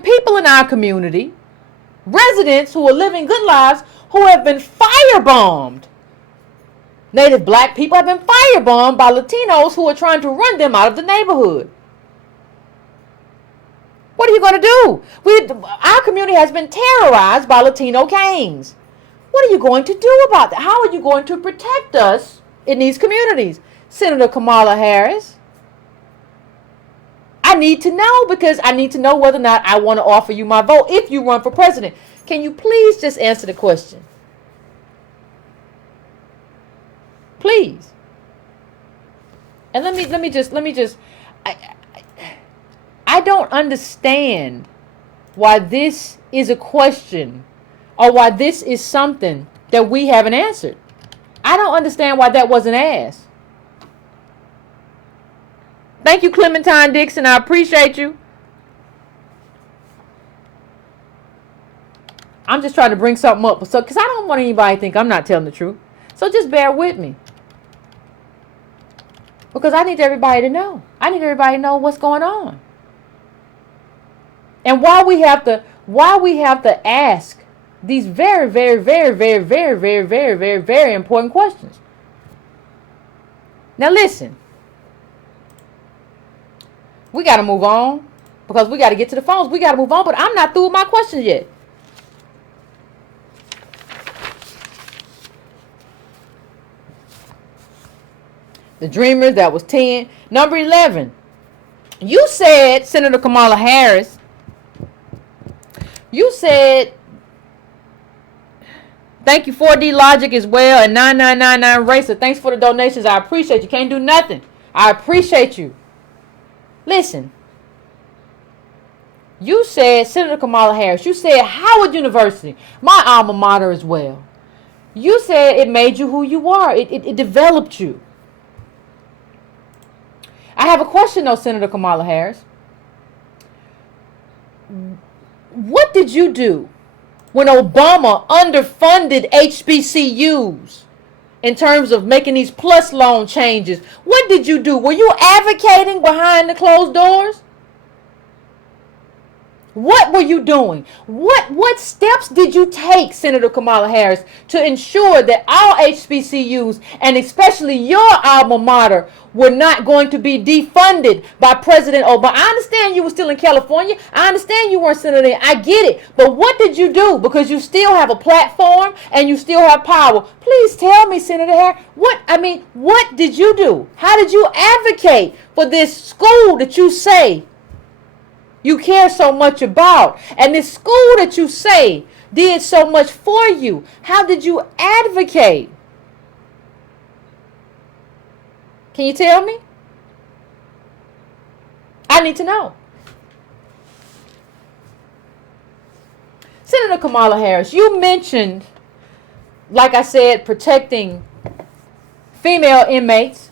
people in our community, residents who are living good lives, who have been firebombed. Native black people have been firebombed by Latinos who are trying to run them out of the neighborhood. What are you going to do? Our community has been terrorized by Latino gangs. What are you going to do about that? How are you going to protect us in these communities? Senator Kamala Harris, I need to know, because I need to know whether or not I want to offer you my vote if you run for president. Can you please just answer the question? Please. And let me just I don't understand why this is a question, or why this is something that we haven't answered. I don't understand why that wasn't asked. Thank you, Clementine Dixon. I appreciate you. I'm just trying to bring something up, because I don't want anybody to think I'm not telling the truth. So just bear with me. Because I need everybody to know. I need everybody to know what's going on. And why we have to ask these very, very, very, very, very, very, very, very, very important questions. Now listen. We got to move on because we got to get to the phones. We got to move on, but I'm not through with my questions yet. The Dreamers, that was 10. Number 11. You said, Senator Kamala Harris, you said, thank you 4D Logic as well, and 9999 Racer. Thanks for the donations. I appreciate you. Can't do nothing. I appreciate you. Listen. You said, Senator Kamala Harris, you said Howard University, my alma mater as well. You said it made you who you are. It developed you. I have a question though, Senator Kamala Harris. What did you do when Obama underfunded HBCUs in terms of making these plus loan changes? What did you do? Were you advocating behind the closed doors? What were you doing? What steps did you take, Senator Kamala Harris, to ensure that all HBCUs, and especially your alma mater, were not going to be defunded by President Obama? I understand you were still in California. I understand you weren't sitting there. I get it. But what did you do? Because you still have a platform and you still have power. Please tell me, Senator Harris, what did you do? How did you advocate for this school that you say you care so much about, and this school that you say did so much for you? How did you advocate? Can you tell me? I need to know. Senator Kamala Harris, you mentioned, like I said, protecting female inmates,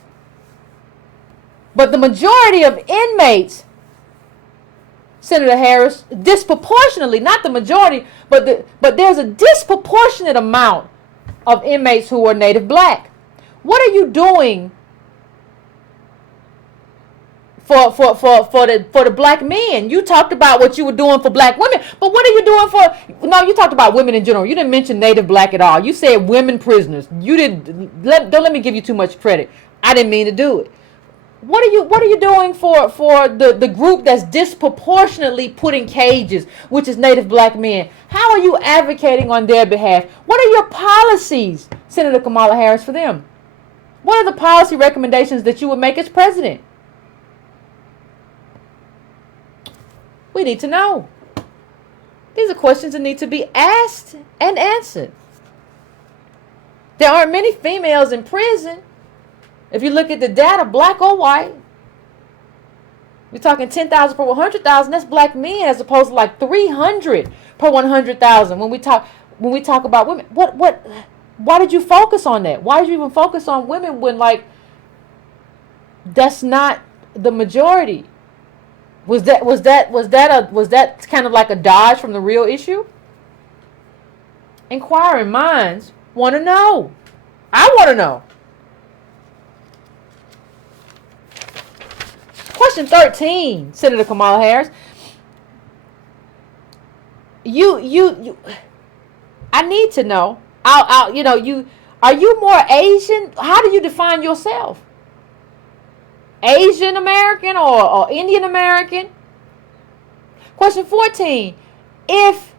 but the majority of inmates, Senator Harris, disproportionately, not the majority, but there's a disproportionate amount of inmates who are Native Black. What are you doing for the black men? You talked about what you were doing for black women, but what are you doing for? No, you talked about women in general. You didn't mention Native Black at all. You said women prisoners. You didn't. Don't let me give you too much credit. I didn't mean to do it. What are you doing for the group that's disproportionately put in cages, which is Native Black men? How are you advocating on their behalf? What are your policies, Senator Kamala Harris, for them? What are the policy recommendations that you would make as president? We need to know. These are questions that need to be asked and answered. There aren't many females in prison. If you look at the data, black or white, you're talking 10,000 per 100,000. That's black men, as opposed to like 300 per 100,000. When we talk about women, why did you focus on that? Why did you even focus on women when, like, that's not the majority? Was that kind of like a dodge from the real issue? Inquiring minds want to know. I want to know. Question 13, Senator Kamala Harris. I need to know. Are you more Asian? How do you define yourself? Asian American or Indian American? Question 14. If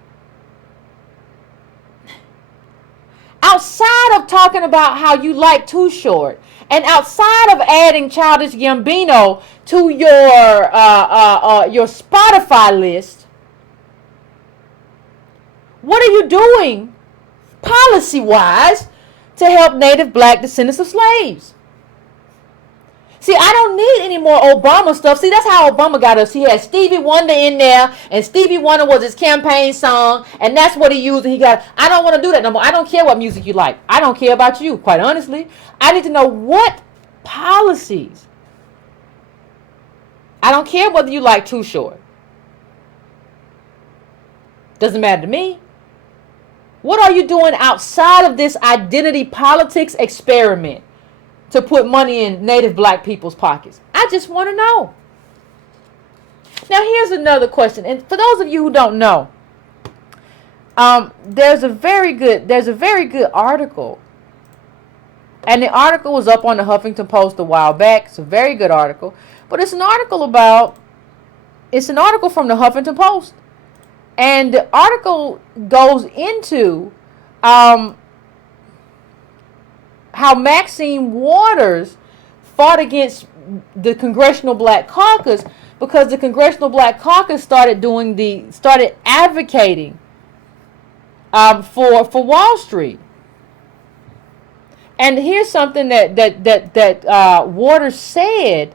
outside of talking about how you like Too Short, and outside of adding Childish Gambino to your Spotify list, what are you doing policy-wise to help Native Black descendants of slaves? See, I don't need any more Obama stuff. See, that's how Obama got us. He had Stevie Wonder in there, and Stevie Wonder was his campaign song, and that's what he used, and he got, I don't want to do that no more. I don't care what music you like. I don't care about you, quite honestly. I need to know what policies. I don't care whether you like Too Short. Doesn't matter to me. What are you doing outside of this identity politics experiment to put money in Native Black people's pockets? I just want to know. Now here's another question, and for those of you who don't know, there's a very good article, and the article was up on the Huffington Post a while back. It's a very good article, but it's an article about It's an article from the Huffington Post. And the article goes into how Maxine Waters fought against the Congressional Black Caucus because the Congressional Black Caucus started advocating for Wall Street. And here's something that Waters said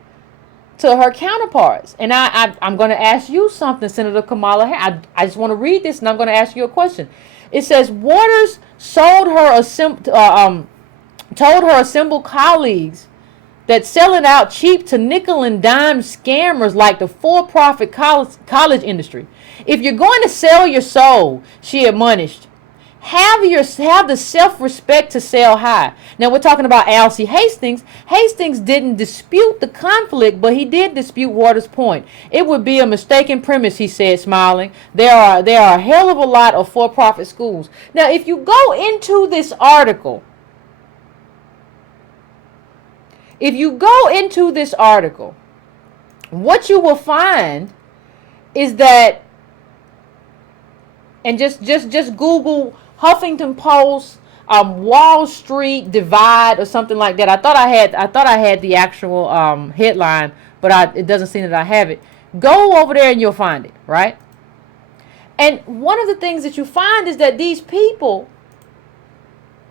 to her counterparts. And I'm going to ask you something, Senator Kamala Harris. I just want to read this, and I'm going to ask you a question. It says Waters told her assembled colleagues that selling out cheap to nickel and dime scammers like the for-profit college industry. If you're going to sell your soul, she admonished, have the self-respect to sell high. Now we're talking about Alcee Hastings. Hastings didn't dispute the conflict, but he did dispute Waters' point. It would be a mistaken premise, he said, smiling. There are a hell of a lot of for-profit schools. Now, if you go into this article, what you will find is that, and just Google Huffington Post, Wall Street divide or something like that. I thought I had the actual headline, but it doesn't seem that I have it. Go over there and you'll find it, right? And one of the things that you find is that these people,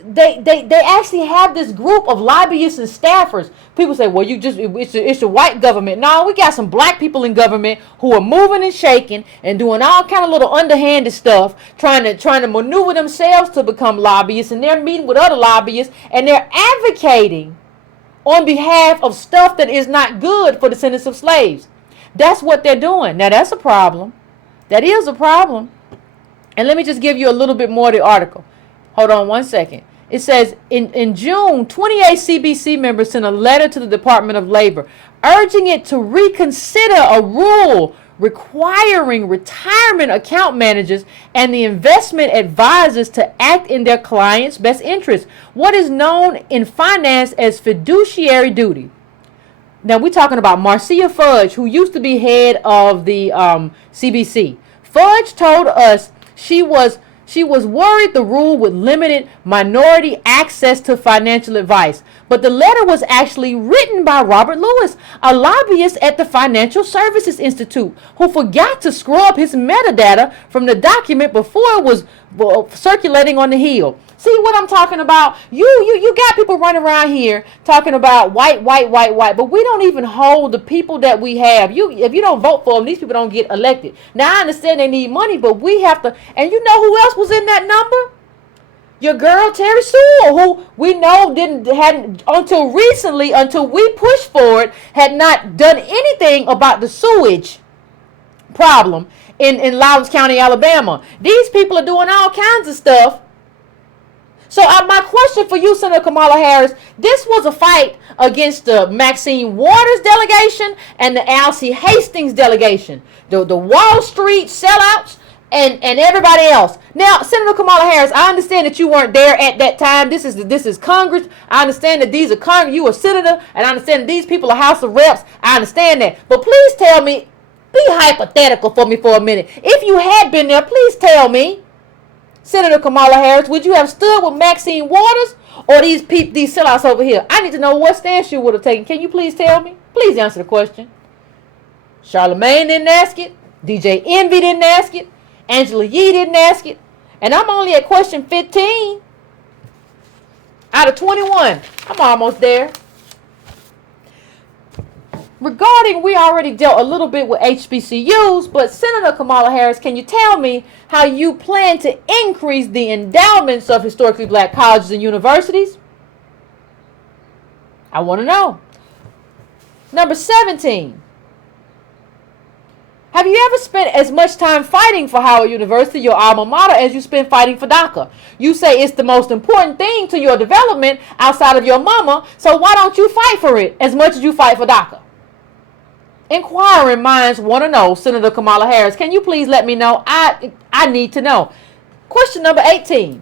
they actually have this group of lobbyists and staffers. People say, well, it's a white government. No, we got some black people in government who are moving and shaking and doing all kind of little underhanded stuff, trying to maneuver themselves to become lobbyists, and they're meeting with other lobbyists, and they're advocating on behalf of stuff that is not good for the descendants of slaves. That's what they're doing. Now, that's a problem. That is a problem. And let me just give you a little bit more of the article. Hold on one second. It says, in June, 28 CBC members sent a letter to the Department of Labor urging it to reconsider a rule requiring retirement account managers and the investment advisors to act in their clients' best interest, what is known in finance as fiduciary duty. Now, we're talking about Marcia Fudge, who used to be head of the CBC. Fudge told us she was worried the rule would limit minority access to financial advice. But the letter was actually written by Robert Lewis, a lobbyist at the Financial Services Institute, who forgot to scrub his metadata from the document before it was circulating on the Hill. See what I'm talking about? You got people running around here talking about white, but we don't even hold the people that we have. If you don't vote for them, these people don't get elected. Now, I understand they need money, but we have to. And you know who else was in that number? Your girl Terry Sewell, who we know hadn't until recently, until we pushed for it, had not done anything about the sewage problem in Loudoun County, Alabama. These people are doing all kinds of stuff. So my question for you, Senator Kamala Harris, this was a fight against the Maxine Waters delegation and the Alcee Hastings delegation, the Wall Street sellouts and everybody else. Now, Senator Kamala Harris, I understand that you weren't there at that time. This is Congress. I understand that these are Congress. You a senator, and I understand that these people are House of Reps. I understand that. But please tell me, be hypothetical for me for a minute. If you had been there, please tell me, Senator Kamala Harris, would you have stood with Maxine Waters or these sellouts over here? I need to know what stance you would have taken. Can you please tell me? Please answer the question. Charlamagne didn't ask it. DJ Envy didn't ask it. Angela Yee didn't ask it. And I'm only at question 15 out of 21. I'm almost there. Regarding, we already dealt a little bit with HBCUs, but Senator Kamala Harris, can you tell me how you plan to increase the endowments of historically black colleges and universities? I want to know. Number 17. Have you ever spent as much time fighting for Howard University, your alma mater, as you spend fighting for DACA? You say it's the most important thing to your development outside of your mama, so why don't you fight for it as much as you fight for DACA? Inquiring minds want to know, Senator Kamala Harris. Can you please let me know? I need to know. Question number 18.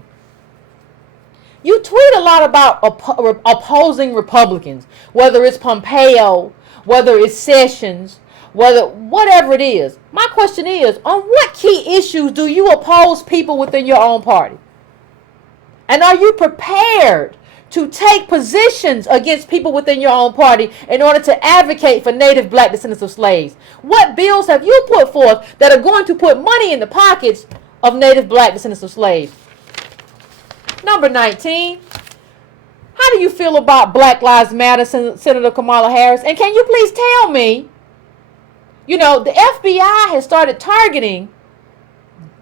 You tweet a lot about opposing Republicans, whether it's Pompeo, whether it's Sessions, whatever it is. My question is, on what key issues do you oppose people within your own party? And are you prepared to take positions against people within your own party in order to advocate for native black descendants of slaves? What bills have you put forth that are going to put money in the pockets of native black descendants of slaves? Number 19. How do you feel about Black Lives Matter, Senator Kamala Harris? And can you please tell me, the FBI has started targeting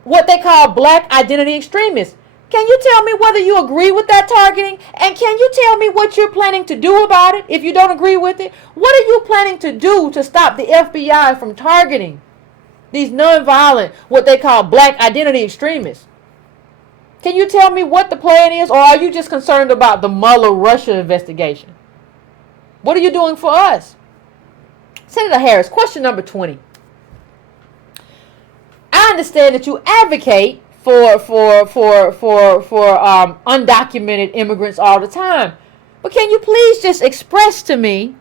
what they call black identity extremists. Can you tell me whether you agree with that targeting? And can you tell me what you're planning to do about it if you don't agree with it? What are you planning to do to stop the FBI from targeting these nonviolent, what they call black identity extremists? Can you tell me what the plan is, or are you just concerned about the Mueller-Russia investigation? What are you doing for us? Senator Harris, question number 20. I understand that you advocate for undocumented immigrants all the time, but can you please just express to me?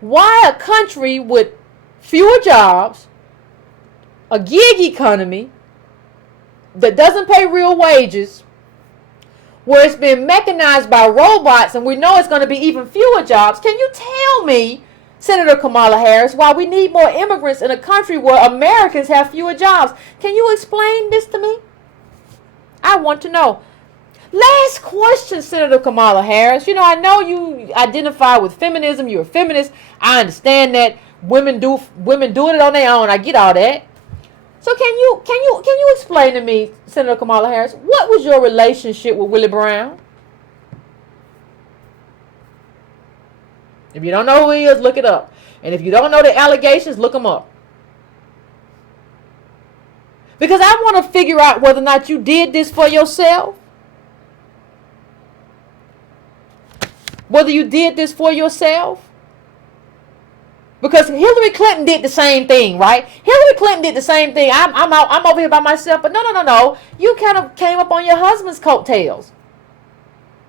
Why a country with fewer jobs, a gig economy that doesn't pay real wages, where it's been mechanized by robots and we know it's going to be even fewer jobs. Can you tell me, Senator Kamala Harris, why we need more immigrants in a country where Americans have fewer jobs? Can you explain this to me? I want to know. Last question, Senator Kamala Harris. I know you identify with feminism. You're a feminist. I understand that women doing it on their own. I get all that. So can you explain to me, Senator Kamala Harris, what was your relationship with Willie Brown? If you don't know who he is, look it up. And if you don't know the allegations, look them up. Because I want to figure out whether or not you did this for yourself. Whether you did this for yourself. Because Hillary Clinton did the same thing, right? Hillary Clinton did the same thing. I'm over here by myself. But no. You kind of came up on your husband's coattails.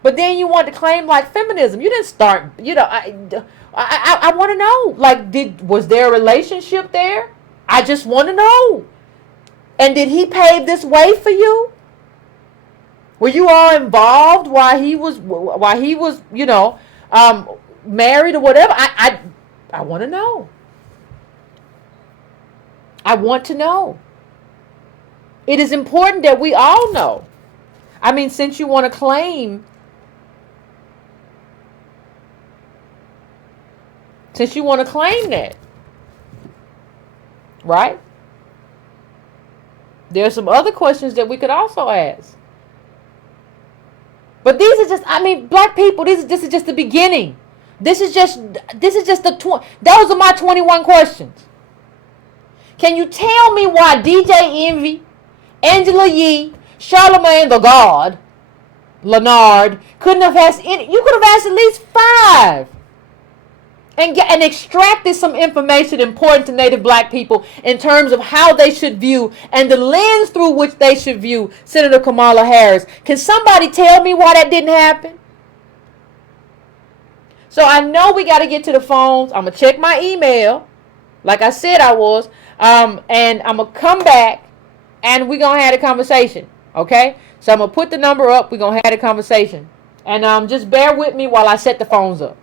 But then you want to claim like feminism. You didn't start, I want to know. Like, was there a relationship there? I just want to know. And did he pave this way for you? Were you all involved while he was married or whatever? I want to know. I want to know. It is important that we all know. I mean, since you want to claim, that, right? There are some other questions that we could also ask. But these are just, black people, this is just the beginning. This is just those are my 21 questions. Can you tell me why DJ Envy, Angela Yee, Charlemagne the God, Leonard couldn't have asked any? You could have asked at least 5. And extracted some information important to Native black people in terms of how they should view and the lens through which they should view Senator Kamala Harris. Can somebody tell me why that didn't happen? So I know we got to get to the phones. I'm going to check my email like I said I was. And I'm going to come back and we're going to have a conversation. Okay? So I'm going to put the number up. We're going to have a conversation. And just bear with me while I set the phones up.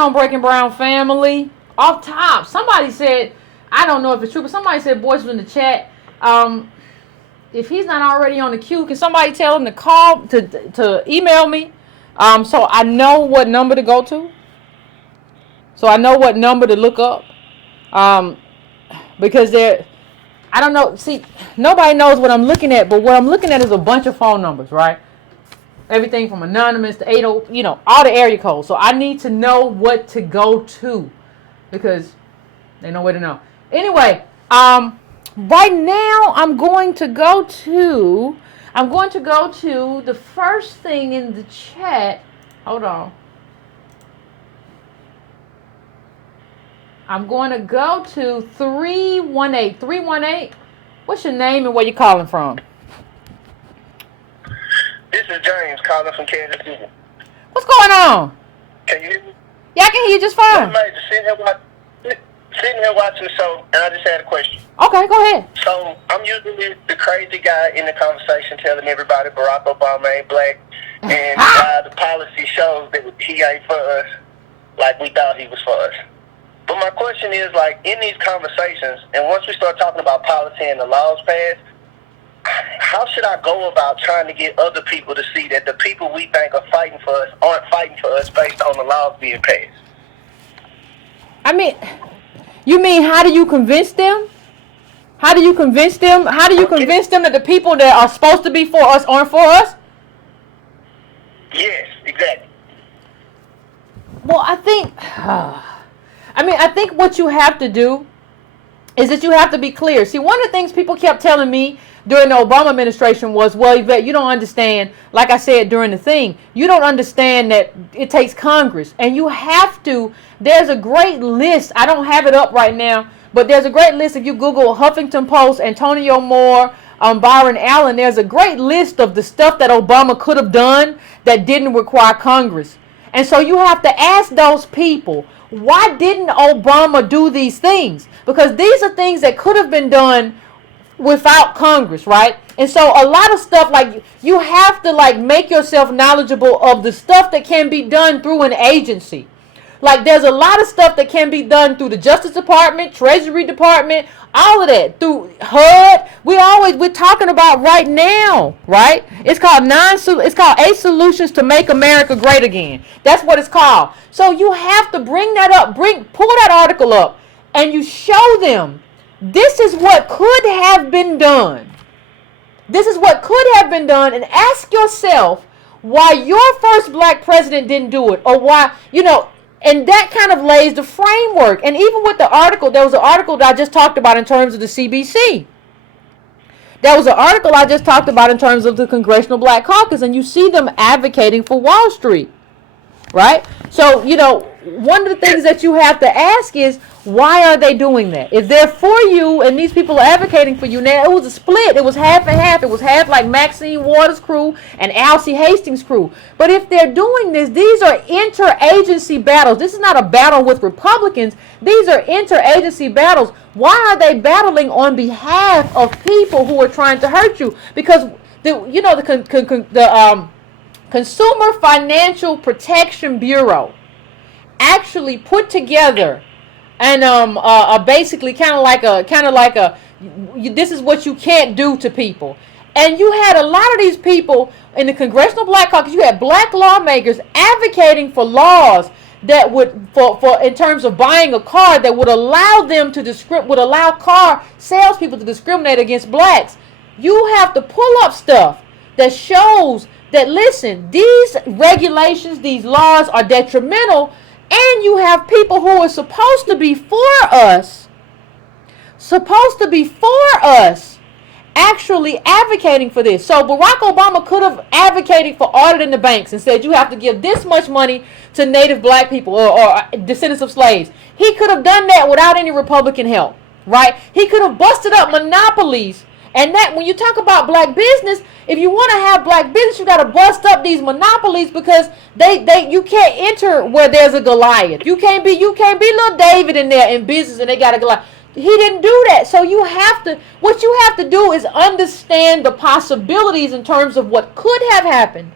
on, Breaking Brown family? Off top, somebody said, I don't know if it's true, but somebody said Boyce was in the chat. If he's not already on the queue, can somebody tell him to call, to email me? So I know what number to go to. So I know what number to look up. Because I don't know. See, nobody knows what I'm looking at, but what I'm looking at is a bunch of phone numbers, right? Everything from anonymous to 80, all the area codes. So I need to know what to go to because they know where to know. Anyway, right now I'm going to go to the first thing in the chat. Hold on. I'm going to go to 318. 318. What's your name and where you calling from? This is James calling from Kansas City. What's going on? Can you hear me? Yeah, I can hear you just fine. Sitting here watching the show, and I just had a question. Okay, go ahead. So I'm usually the crazy guy in the conversation telling everybody Barack Obama ain't black, and the policy shows that he ain't for us like we thought he was for us. But my question is, like, in these conversations, and once we start talking about policy and the laws passed, how should I go about trying to get other people to see that the people we think are fighting for us aren't fighting for us based on the laws being passed? I mean, you mean how do you convince them? How do you convince them? How do you convince them that the people that are supposed to be for us aren't for us? Yes, exactly. Well, I think what you have to do is that you have to be clear. See, one of the things people kept telling me during the Obama administration was, well, Yvette, you don't understand, like I said during the thing, you don't understand that it takes Congress. And you have to, there's a great list, I don't have it up right now, but there's a great list if you Google Huffington Post, Antonio Moore, Byron Allen, there's a great list of the stuff that Obama could have done that didn't require Congress. And so you have to ask those people, why didn't Obama do these things? Because these are things that could have been done without Congress, right? And so a lot of stuff, like, you have to, like, make yourself knowledgeable of the stuff that can be done through an agency. Like, there's a lot of stuff that can be done through the Justice Department, Treasury Department, all of that, through HUD. We're talking about right now, right? It's called A Solutions to Make America Great Again. That's what it's called. So you have to bring that up, pull that article up, and you show them this is what could have been done. This is what could have been done, and ask yourself why your first black president didn't do it, or why, and that kind of lays the framework. And even with the article, there was an article that I just talked about in terms of the CBC. There was an article I just talked about in terms of the Congressional Black Caucus, and you see them advocating for Wall Street, right? So, one of the things that you have to ask is, why are they doing that? If they're for you and these people are advocating for you, now it was a split. It was half and half. It was half like Maxine Waters' crew and Alcee Hastings' crew. But if they're doing this, these are interagency battles. This is not a battle with Republicans. These are interagency battles. Why are they battling on behalf of people who are trying to hurt you? Because the Consumer Financial Protection Bureau actually put together and basically kind of like a this is what you can't do to people. And you had a lot of these people in the Congressional Black Caucus. You had black lawmakers advocating for laws that would for in terms of buying a car that would allow them to allow car salespeople to discriminate against blacks. You have to pull up stuff that shows that, listen, these regulations, these laws are detrimental. And you have people who are supposed to be for us, actually advocating for this. So Barack Obama could have advocated for auditing the banks and said you have to give this much money to native black people or descendants of slaves. He could have done that without any Republican help, right? He could have busted up monopolies. And that, when you talk about black business, if you want to have black business, you got to bust up these monopolies, because you can't enter where there's a Goliath. You can't be little David in there in business and they got a Goliath. He didn't do that. So what you have to do is understand the possibilities in terms of what could have happened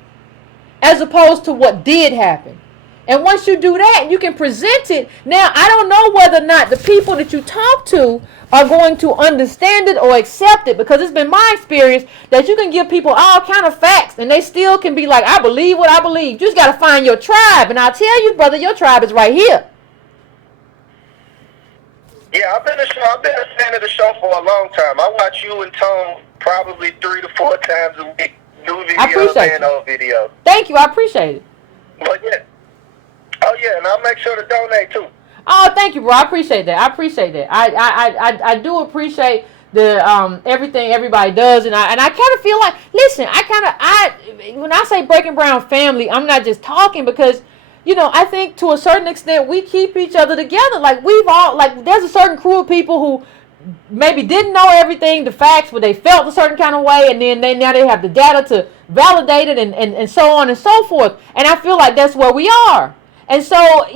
as opposed to what did happen. And once you do that, you can present it. Now, I don't know whether or not the people that you talk to are going to understand it or accept it, because it's been my experience that you can give people all kind of facts and they still can be like, I believe what I believe. You just got to find your tribe. And I'll tell you, brother, your tribe is right here. Yeah, I've been a fan of the show for a long time. I watch you and Tone probably 3 to 4 times a week. New videos and old videos. Thank you. I appreciate it. But yeah. Oh yeah, and I'll make sure to donate too. Oh, thank you, bro. I appreciate that. I do appreciate the everything everybody does, and I kind of feel like, listen, when I say Breaking Brown family, I'm not just talking, because I think to a certain extent we keep each other together. Like, there's a certain crew of people who maybe didn't know everything, the facts, but they felt a certain kind of way, and then now they have the data to validate it, and so on and so forth. And I feel like that's where we are. And so,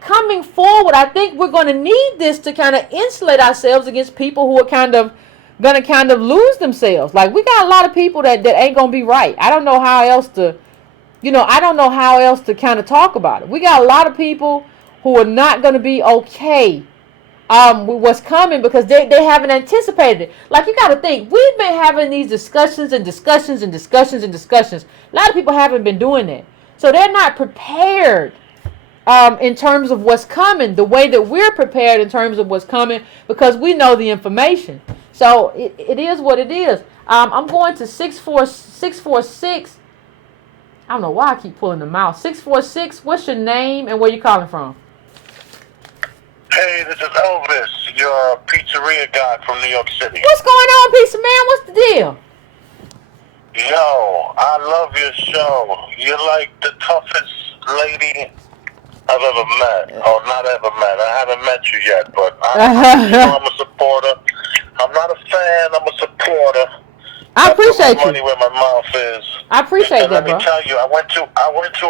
coming forward, I think we're going to need this to kind of insulate ourselves against people who are going to lose themselves. Like, we got a lot of people that ain't going to be right. I don't know how else to, kind of talk about it. We got a lot of people who are not going to be okay with what's coming, because they haven't anticipated it. Like, you got to think, we've been having these discussions. A lot of people haven't been doing that. So they're not prepared in terms of what's coming the way that we're prepared in terms of what's coming, because we know the information. So it is what it is. I'm going to 646. I don't know why I keep pulling them out. 646, what's your name and where you calling from? Hey, this is Elvis, your pizzeria guy from New York City. What's going on, pizza man? What's the deal? Yo, I love your show. You're like the toughest lady I've ever met. Or not ever met. I haven't met you yet, but I'm a supporter. I'm not a fan, I'm a supporter. I appreciate you. Money where my mouth is. I appreciate that, bro. Let me tell you, I went to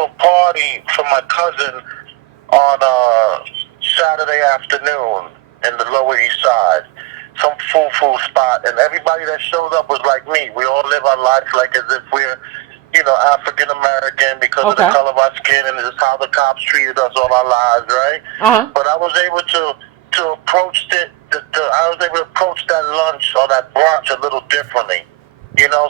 a party for my cousin on Saturday afternoon in the Lower East Side. Some food spot, and everybody that showed up was like me. We all live our lives like as if we're, African American because of the color of our skin, and it's how the cops treated us all our lives, right? Uh-huh. But I was able to approach it. I was able to approach that lunch or that brunch a little differently.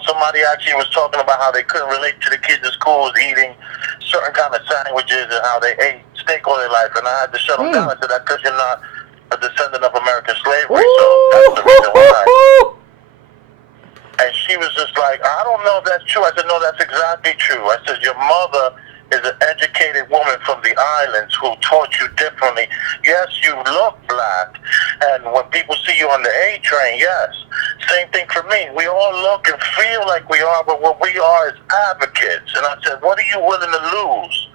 Somebody actually was talking about how they couldn't relate to the kids in schools eating certain kind of sandwiches and how they ate steak all their life, and I had to shut them down. I said, that because you're not a descendant of American slavery, so that's the reason why. And she was just like, I don't know if that's true. I said, no, that's exactly true. I said, your mother is an educated woman from the islands who taught you differently. Yes, you look black, and when people see you on the A train, yes. Same thing for me. We all look and feel like we are, but what we are is advocates. And I said, what are you willing to lose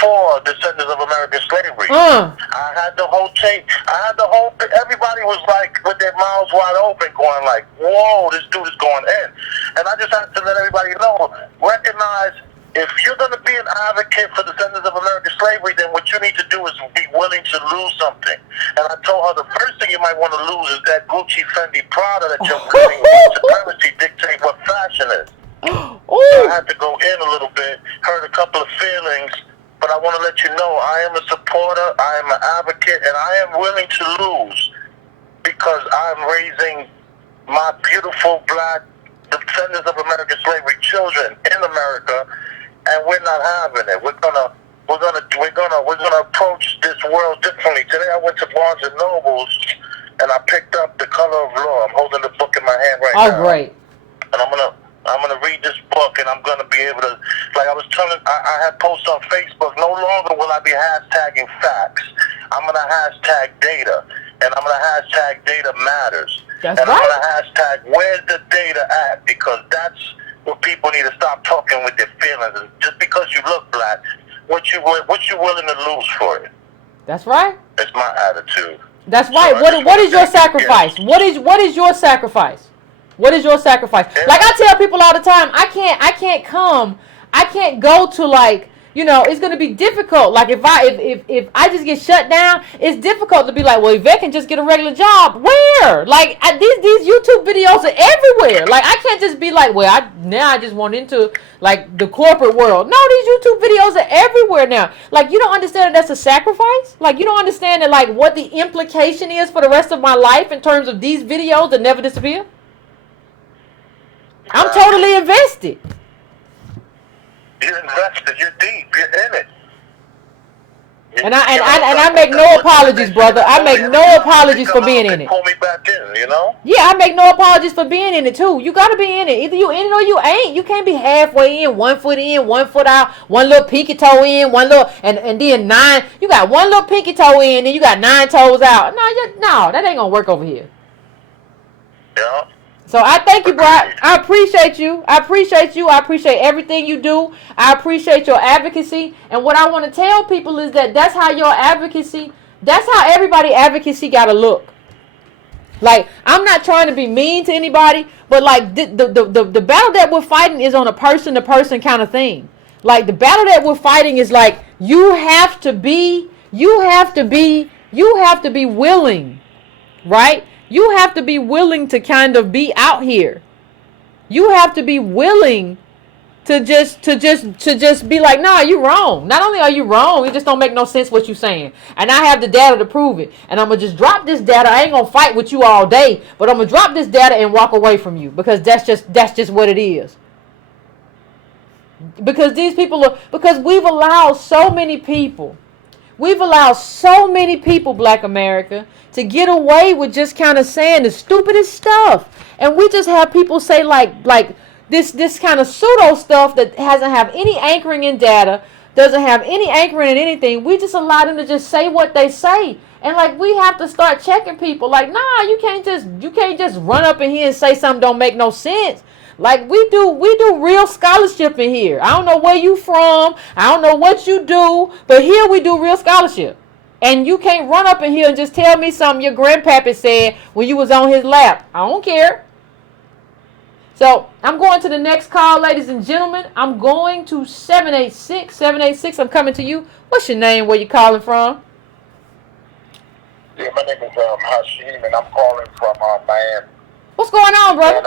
for descendants of American slavery? I had the whole tape. Everybody was like with their mouths wide open going like, whoa, this dude is going in. And I just had to let everybody know, recognize, if you're going to be an advocate for descendants of American slavery, then what you need to do is be willing to lose something. And I told her the first thing you might want to lose is that Gucci, Fendi, Prada that you're wearing. Supremacy dictate what fashion is. So I had to go in a little bit, hurt a couple of feelings, but I want to let you know I am a supporter, I am an advocate, and I am willing to lose because I'm raising my beautiful black descendants of American slavery children in America. And we're not having it. We're gonna approach this world differently. Today I went to Barnes and Nobles and I picked up The Color of Law. I'm holding the book in my hand right now. Oh, great! And I'm gonna read this book, and I'm gonna be able to, like I was telling, I had posts on Facebook. No longer will I be hashtagging facts. I'm gonna hashtag data, and I'm gonna hashtag data matters. That's and right. I'm gonna hashtag where's the data at, because that's what people need to stop talking with their feelings. And just because you look black, what you willing to lose for it? That's right. It's my attitude. That's right. So What is your sacrifice? What is your sacrifice? What is your sacrifice? Yeah. Like I tell people all the time, I can't go to like You know, it's gonna be difficult. Like if I just get shut down, it's difficult to be like, well, Yvette can just get a regular job. Where? Like these YouTube videos are everywhere. Like I can't just be like, well, I just want into like the corporate world. No, these YouTube videos are everywhere now. Like you don't understand that that's a sacrifice. Like you don't understand that like what the implication is for the rest of my life in terms of these videos that never disappear. I'm totally invested. You're invested. You're deep. You're in it. And I make no apologies, brother. I make no apologies for being in it. Pull me back in, you know? Yeah, I make no apologies for being in it too. You gotta be in it. Either you in it or you ain't. You can't be halfway in, 1 foot in, 1 foot out, one little pinky toe in, one little and then 9. You got one little pinky toe in, and you got 9 toes out. No, that ain't gonna work over here. Yeah. So I thank you, bro. I appreciate you. I appreciate everything you do. I appreciate your advocacy. And what I want to tell people is that that's how your advocacy, that's how everybody advocacy got to look. Like, I'm not trying to be mean to anybody, but like the battle that we're fighting is on a person-to-person kind of thing. Like the battle that we're fighting is like, you have to be willing, right? You have to be willing to kind of be out here. You have to be willing to just be like, nah, you're wrong. Not only are you wrong, it just don't make no sense what you're saying. And I have the data to prove it. And I'm gonna just drop this data. I ain't gonna fight with you all day, but I'm gonna drop this data and walk away from you because that's just what it is. Because these people because we've allowed so many people, Black America, to get away with just kind of saying the stupidest stuff. And we just have people say like this kind of pseudo stuff that doesn't have any anchoring in data, doesn't have any anchoring in anything. We just allow them to just say what they say. And like we have to start checking people. Like, nah, you can't just run up in here and say something don't make no sense. Like we do real scholarship in here. I don't know where you from. I don't know what you do, but here we do real scholarship. And you can't run up in here and just tell me something your grandpappy said when you was on his lap. I don't care. So I'm going to the next call, ladies and gentlemen. I'm going to 786. I'm coming to you. What's your name? Where you calling from? Yeah, my name is Hashim, and I'm calling from Miami. What's going on, brother? And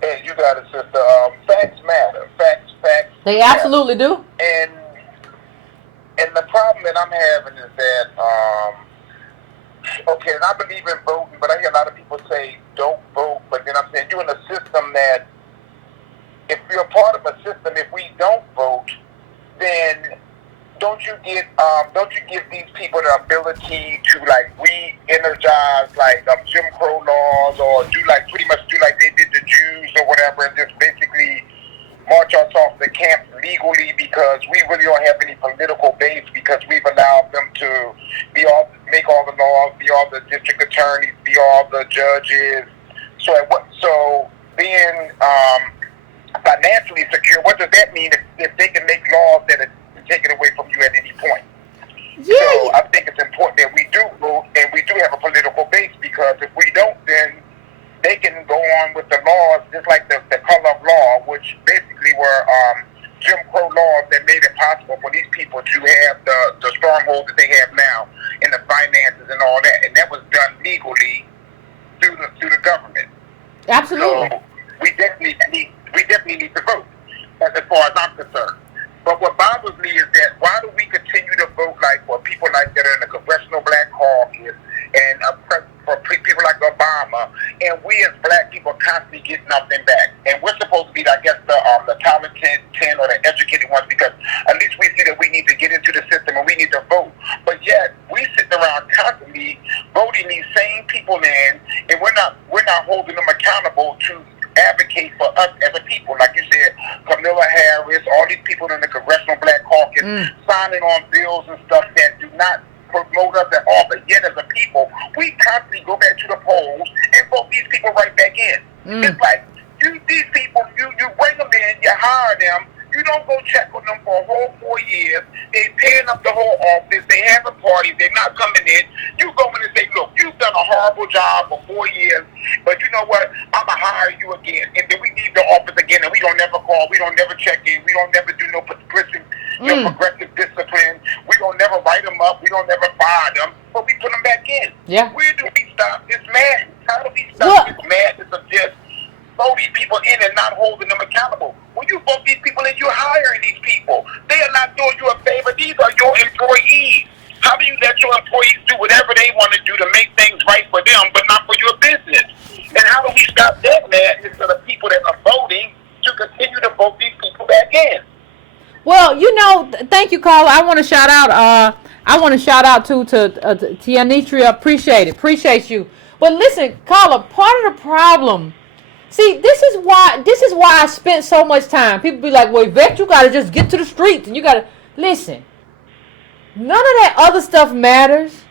hey, you got it, sister. Facts matter. Facts. They absolutely do. And the problem that I'm having is that, okay, and I believe in voting, but I hear a lot of people say don't vote. But then I'm saying you're in a system that, if you're a part of a system, if we don't vote, then don't you give these people the ability to like re-energize like Jim Crow laws, or pretty much do like they did the Jews or whatever, and just basically march us off the camps legally, because we really don't have any political base, because we've allowed them to make all the laws, be all the district attorneys, be all the judges. So being financially secure, what does that mean if they can make laws that are taken away from you at any point? Yeah. So I think it's important that we do vote and we do have a political base, because if we don't, then they can go on with the laws, just like the color of law, which basically were Jim Crow laws that made it possible for these people to have the stronghold that they have now in the finances and all that, and that was done legally through the government. Absolutely. So we definitely need to vote, as far as I'm concerned. But what bothers me is that why do we continue to vote like for people like that are in the Congressional Black Caucus and for people like Obama, and we as black people constantly get nothing back? And we're supposed to be, I guess, the talented 10 or the educated ones, because at least we see that we need to get into the system and we need to vote. But yet we sit around constantly voting these same people in, and we're not holding them accountable to advocate for us as a people. Like you said, Kamala Harris, all these people in the Congressional Black Caucus signing on bills and stuff that do not promote us at all. But yet as a people, we constantly go back to the polls and vote these people right back in. It's like these people, you bring them in, you hire them, You don't go check on them for a whole 4 years. They paying up the whole office. They having parties. They're not coming in. You go in and say, look, you've done a horrible job for 4 years, but you know what? I'm going to hire you again. And then we leave the office again, and we don't never call. We don't never check in. We don't never do no progressive discipline. We don't never write them up. We don't never fire them. But we put them back in. Yeah. Where do we stop this madness? How do we stop this madness of just throw these people in and not holding them accountable? When you vote these people in, you're hiring these people. They are not doing you a favor. These are your employees. How do you let your employees do whatever they want to do to make things right for them, but not for your business? And how do we stop that madness for the people that are voting to continue to vote these people back in? Well, you know, thank you, Carla. I want to shout out. To Tianitria. Appreciate you. But listen, Carla, part of the problem. See, this is why I spent so much time. People be like, well, Yvette, you got to just get to the streets and you got to listen. None of that other stuff matters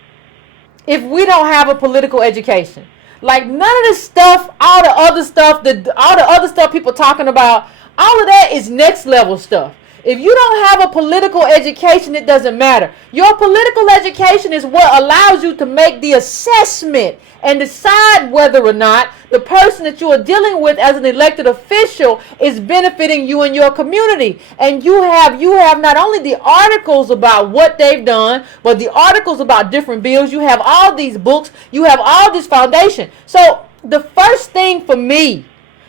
if we don't have a political education. Like none of this stuff, all the other stuff people talking about, all of that is next level stuff. If you don't have a political education, it doesn't matter. Your political education is what allows you to make the assessment and decide whether or not the person that you are dealing with as an elected official is benefiting you and your community. And you have not only the articles about what they've done, but the articles about different bills. You have all these books. You have all this foundation. So the first thing for me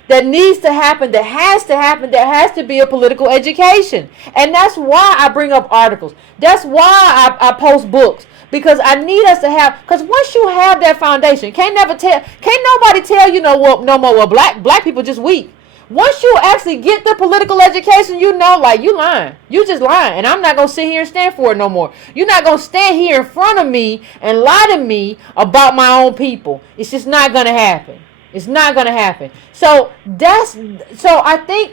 that needs to happen, there has to be a political education. And that's why I bring up articles. That's why I post books. Because I need us to have, because once you have that foundation, can't nobody tell you no more, black people just weak. Once you actually get the political education, you know, like, you lying. You just lying. And I'm not going to sit here and stand for it no more. You're not going to stand here in front of me and lie to me about my own people. It's just not going to happen. It's not going to happen. So I think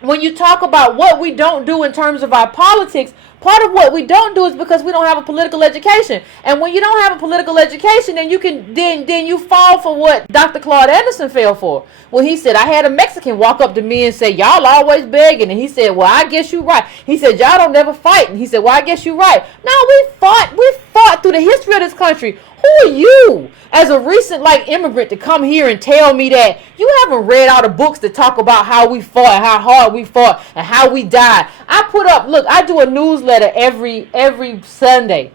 when you talk about what we don't do in terms of our politics, part of what we don't do is because we don't have a political education. And when you don't have a political education, then you fall for what Dr. Claude Anderson fell for. Well, he said, I had a Mexican walk up to me and say, y'all always begging. And he said, well, I guess you're right. He said, y'all don't never fight. And he said, well, I guess you're right. No, we fought through the history of this country. Who are you as a recent immigrant to come here and tell me that you haven't read all the books that talk about how we fought and how hard we fought and how we died? I do a newsletter every Sunday,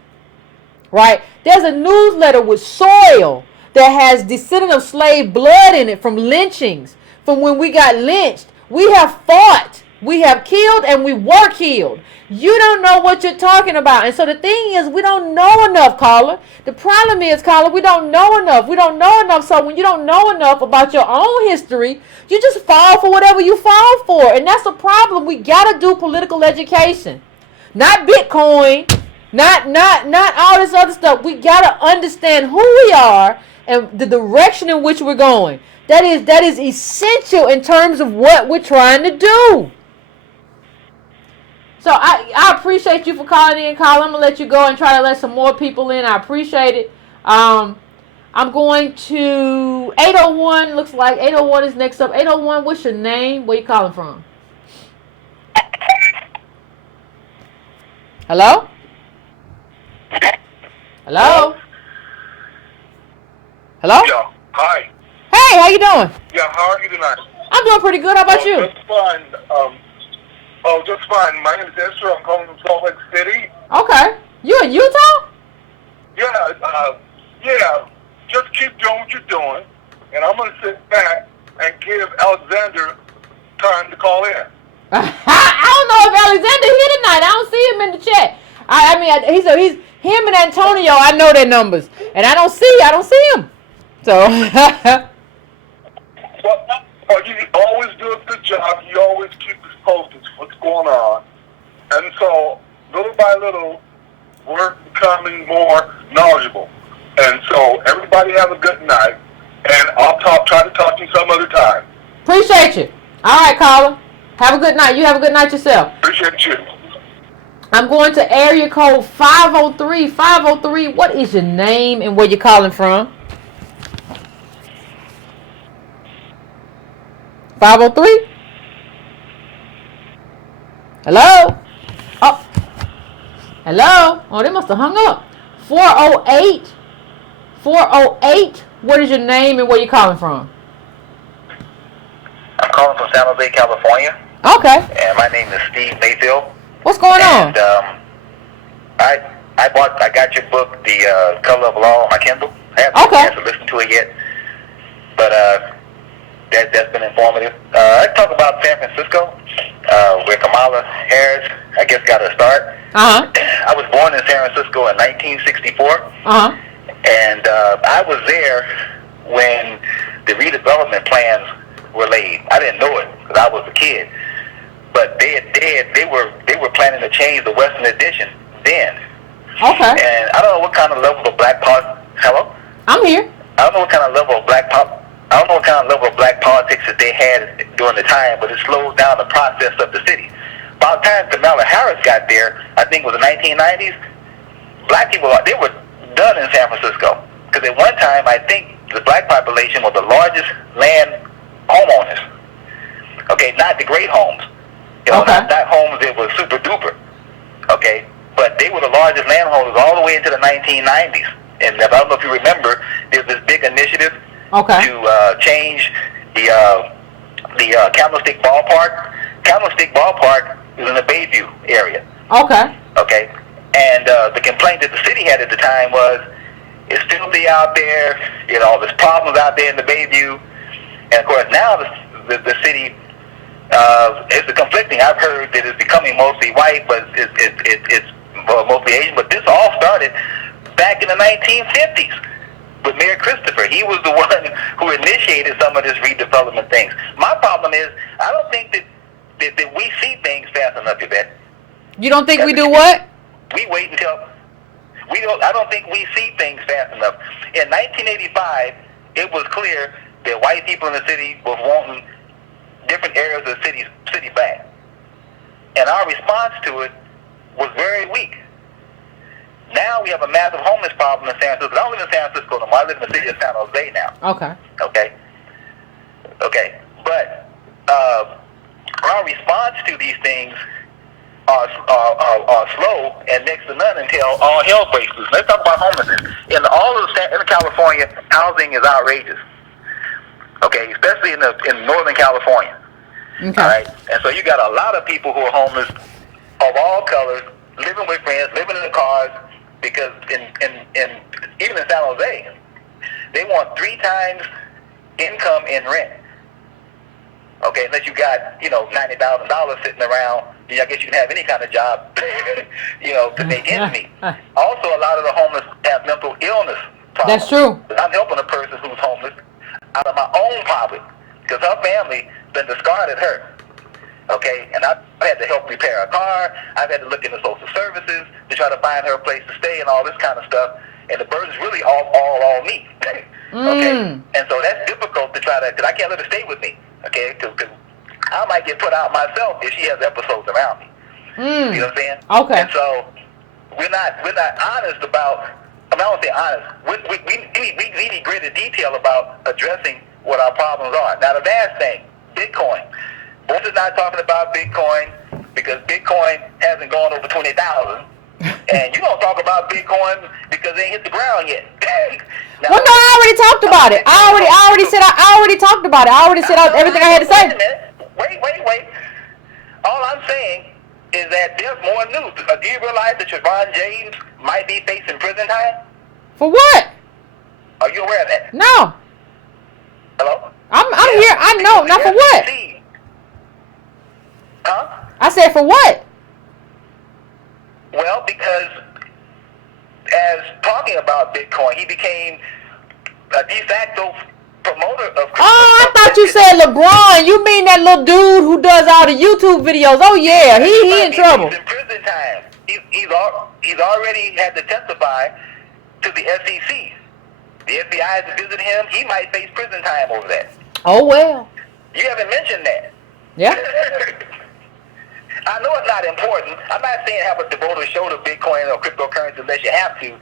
right? There's a newsletter with soil that has descendant of slave blood in it from lynchings, from when we got lynched. We have fought, we have killed, and we were killed. You don't know what you're talking about. And so the thing is, we don't know enough, Carla. The problem is, Carla, we don't know enough. We don't know enough. So when you don't know enough about your own history, you just fall for whatever you fall for. And that's a problem. We got to do political education. Not Bitcoin, not all this other stuff. We got to understand who we are and the direction in which we're going. That is essential in terms of what we're trying to do. So I appreciate you for calling in, Carl. I'm going to let you go and try to let some more people in. I appreciate it. I'm going to 801. Looks like 801 is next up. 801, what's your name? Where you calling from? Hello? Hello? Hello? Yeah. Hi. Hey, how you doing? Yeah, how are you tonight? I'm doing pretty good. How about you? Just fine. Just fine. My name is Esther. I'm calling from Salt Lake City. Okay. You in Utah? Yeah. Just keep doing what you're doing, and I'm going to sit back and give Alexander time to call in. I don't know if Alexander here tonight. I don't see him in the chat. He's him and Antonio. I know their numbers, and I don't see him. So. Well, you always do a good job. You always keep us posted what's going on, and so little by little, we're becoming more knowledgeable. And so everybody have a good night, and I'll try to talk to you some other time. Appreciate you. All right, caller. Have a good night. You have a good night yourself. Appreciate you. I'm going to area code 503. 503, what is your name and where you calling from? 503? Hello? Oh. Hello? Oh, they must have hung up. 408. 408. What is your name and where you calling from? I'm calling from San Jose, California. Okay. And my name is Steve Mayfield. What's going on? And I got your book, The Color of Law, on my Kindle. I haven't had a chance to listen to it yet, but that's been informative. I talk about San Francisco, where Kamala Harris, I guess, got her start. I was born in San Francisco in 1964, and I was there when the redevelopment plans were laid. I didn't know it because I was a kid, but they were planning to change the Western Addition then. Okay. And I don't know what kind of level of black politics. Hello? I'm here. I don't know what kind of level of black politics that they had during the time, but it slowed down the process of the city. By the time Kamala Harris got there, I think it was the 1990s, black people, they were done in San Francisco. Because at one time, I think the black population was the largest land homeowners. Okay, not the great homes. You know, not homes that were super duper. Okay, but they were the largest landholders all the way into the 1990s. And I don't know if you remember, there's this big initiative to change the Candlestick Ballpark. Candlestick Ballpark is in the Bayview area. Okay. And the complaint that the city had at the time was, it's filthy out there, you know, there's problems out there in the Bayview. And of course now the city, it's conflicting. I've heard that it's becoming mostly white, but it's mostly Asian. But this all started back in the 1950s with Mayor Christopher. He was the one who initiated some of this redevelopment things. My problem is, I don't think that we see things fast enough, Yvette. You don't think we do what? We wait until I don't think we see things fast enough. In 1985, it was clear that white people in the city were wanting different areas of the city back. And our response to it was very weak. Now we have a massive homeless problem in San Francisco. I don't live in San Francisco anymore. I live in the city of San Jose now. Okay. But our response to these things are slow and next to none until all hell breaks loose. Let's talk about homelessness. In California, housing is outrageous. Okay, especially in Northern California. All right, and so you got a lot of people who are homeless of all colors, living with friends, living in the cars, because even in San Jose, they want 3 times income in rent. Okay, unless you got, $90,000 sitting around, I guess you can have any kind of job, to make ends meet. Also, a lot of the homeless have mental illness problems. That's true. I'm helping a person who's homeless out of my own pocket because her family then discarded her. Okay, and I had to help repair her car. I've had to look into social services to try to find her a place to stay and all this kind of stuff. And the burden's really all me. Okay, and so that's difficult to try to, because I can't let her stay with me. Okay, because I might get put out myself if she has episodes around me. You know what I'm saying? Okay. And so we're not honest about. I won't say honest. We need greater detail about addressing what our problems are. Now the last thing, Bitcoin. Both is not talking about Bitcoin because Bitcoin hasn't gone over 20,000, and you don't talk about Bitcoin because it ain't hit the ground yet. Now, well, no, I already talked about it. I already talked about it. I already said everything I had to say. Wait. All I'm saying is that there's more news. Do you realize that Javon James might be facing prison time? For what? Are you aware of that? No. Hello? I'm here. I know. Not for what? Huh? I said for what? Well, because as talking about Bitcoin, he became a de facto promoter of crypto. Oh, I thought you said LeBron. You mean that little dude who does all the YouTube videos? Oh yeah, he in trouble. He's in prison time. He's already had to testify to the SEC. The FBI is visiting him. He might face prison time over that. Oh well. You haven't mentioned that. Yeah. I know it's not important. I'm not saying have a devoted show to Bitcoin or cryptocurrency unless you have to.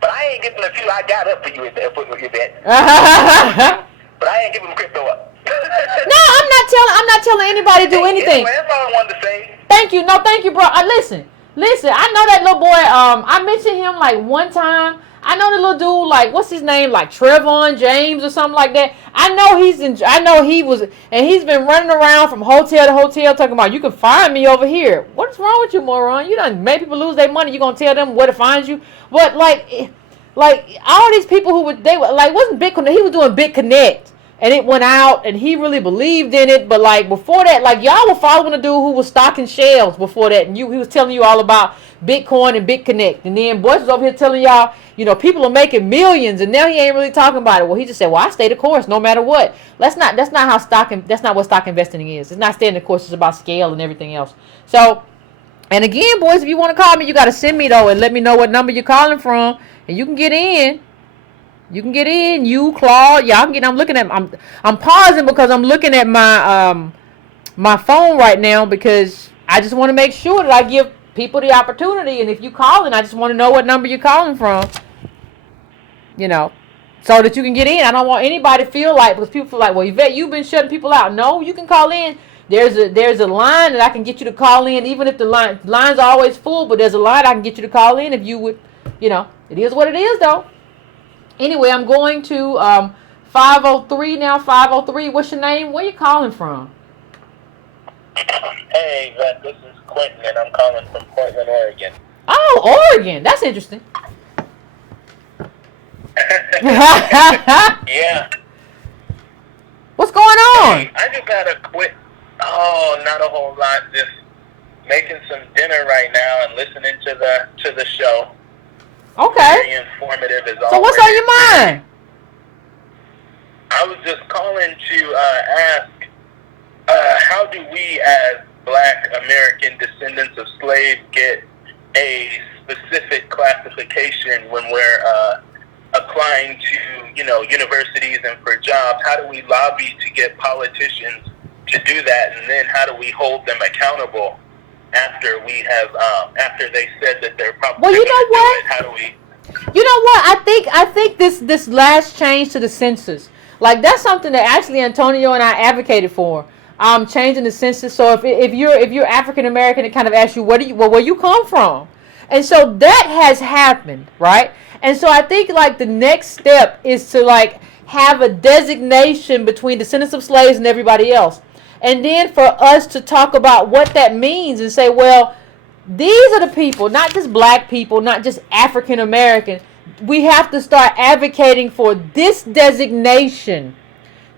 But I ain't giving a few I got up for you, Yvette. But I ain't giving crypto up. No, I'm not telling anybody to do anything. Anyway, that's all I wanted to say. Thank you. No, thank you, bro. Listen. I know that little boy. I mentioned him like one time. I know the little dude, like, what's his name, like Trevon James or something like that. I know he was, and he's been running around from hotel to hotel talking about, you can find me over here. What's wrong with you, moron? You done made people lose their money. You gonna tell them where to find you? But like all these people who they were like, wasn't Bitcoin? He was doing BitConnect, and it went out, and he really believed in it. But like before that, like y'all were following a dude who was stocking shells before that, and he was telling you all about Bitcoin and BitConnect, and then Boyce was over here telling y'all, people are making millions, and now he ain't really talking about it. Well, he just said, well, I stay the course no matter what. That's not what stock investing is. It's not staying the course. It's about scale and everything else. So, and again, boys, if you want to call me, you got to send me though and let me know what number you're calling from, and you can get in. You can get in. You, Claude, y'all can get. I'm pausing because I'm looking at my my phone right now because I just want to make sure that I give people the opportunity, and if you calling, I just want to know what number you're calling from, so that you can get in. I don't want anybody to feel like, because people feel like, well, Yvette, you've been shutting people out. No, you can call in. There's a line that I can get you to call in, even if the line's always full, but there's a line I can get you to call in if you would, it is what it is though. Anyway, I'm going to 503 now. 503, what's your name? Where you calling from? Hey, Yvette, this is Quentin, and I'm calling from Portland, Oregon. Oh, Oregon. That's interesting. Yeah. What's going on? Hey, I just had not a whole lot. Just making some dinner right now and listening to the show. Okay. Very informative as always. So what's on your mind? I was just calling to ask, how do we as Black American descendants of slaves get a specific classification when we're applying to, universities and for jobs? How do we lobby to get politicians to do that, and then how do we hold them accountable after we have after they said that they're probably well, you know what? How do we? You know what? I think this last change to the census, like that's something that actually Antonio and I advocated for. Changing the census. So if you're African American, it kind of asks you where you come from, and so that has happened, right? And so I think like the next step is to like have a designation between descendants of slaves and everybody else, and then for us to talk about what that means and say, well, these are the people, not just Black people, not just African American. We have to start advocating for this designation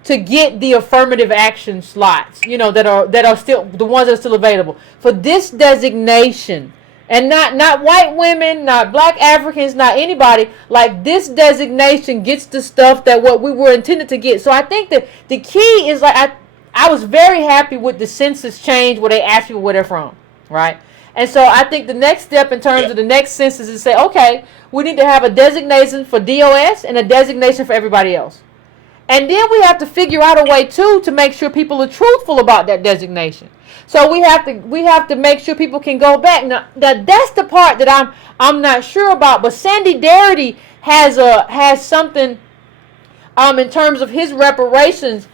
to get the affirmative action slots, that are still the ones that are still available for this designation, and not white women, not Black Africans, not anybody. Like this designation gets the stuff that what we were intended to get. So I think that the key is like I was very happy with the census change where they ask people where they're from, right? And so I think the next step in terms of the next census is say, okay, we need to have a designation for DOS and a designation for everybody else. And then we have to figure out a way too to make sure people are truthful about that designation. So we have to make sure people can go back. Now that's the part that I'm not sure about. But Sandy Darity has something in terms of his reparations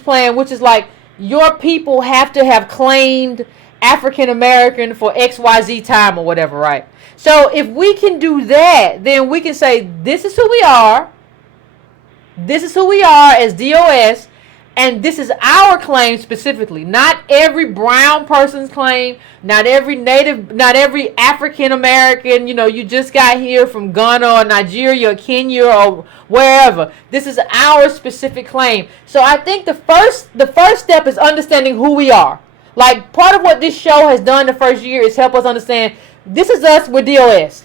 plan, which is like your people have to have claimed African American for XYZ time or whatever, right? So if we can do that, then we can say this is who we are. This is who we are as DOS, and this is our claim specifically. Not every brown person's claim, not every native, not every African American, you just got here from Ghana or Nigeria or Kenya or wherever. This is our specific claim. So I think the first step is understanding who we are. Like part of what this show has done the first year is help us understand this is us, we're DOS.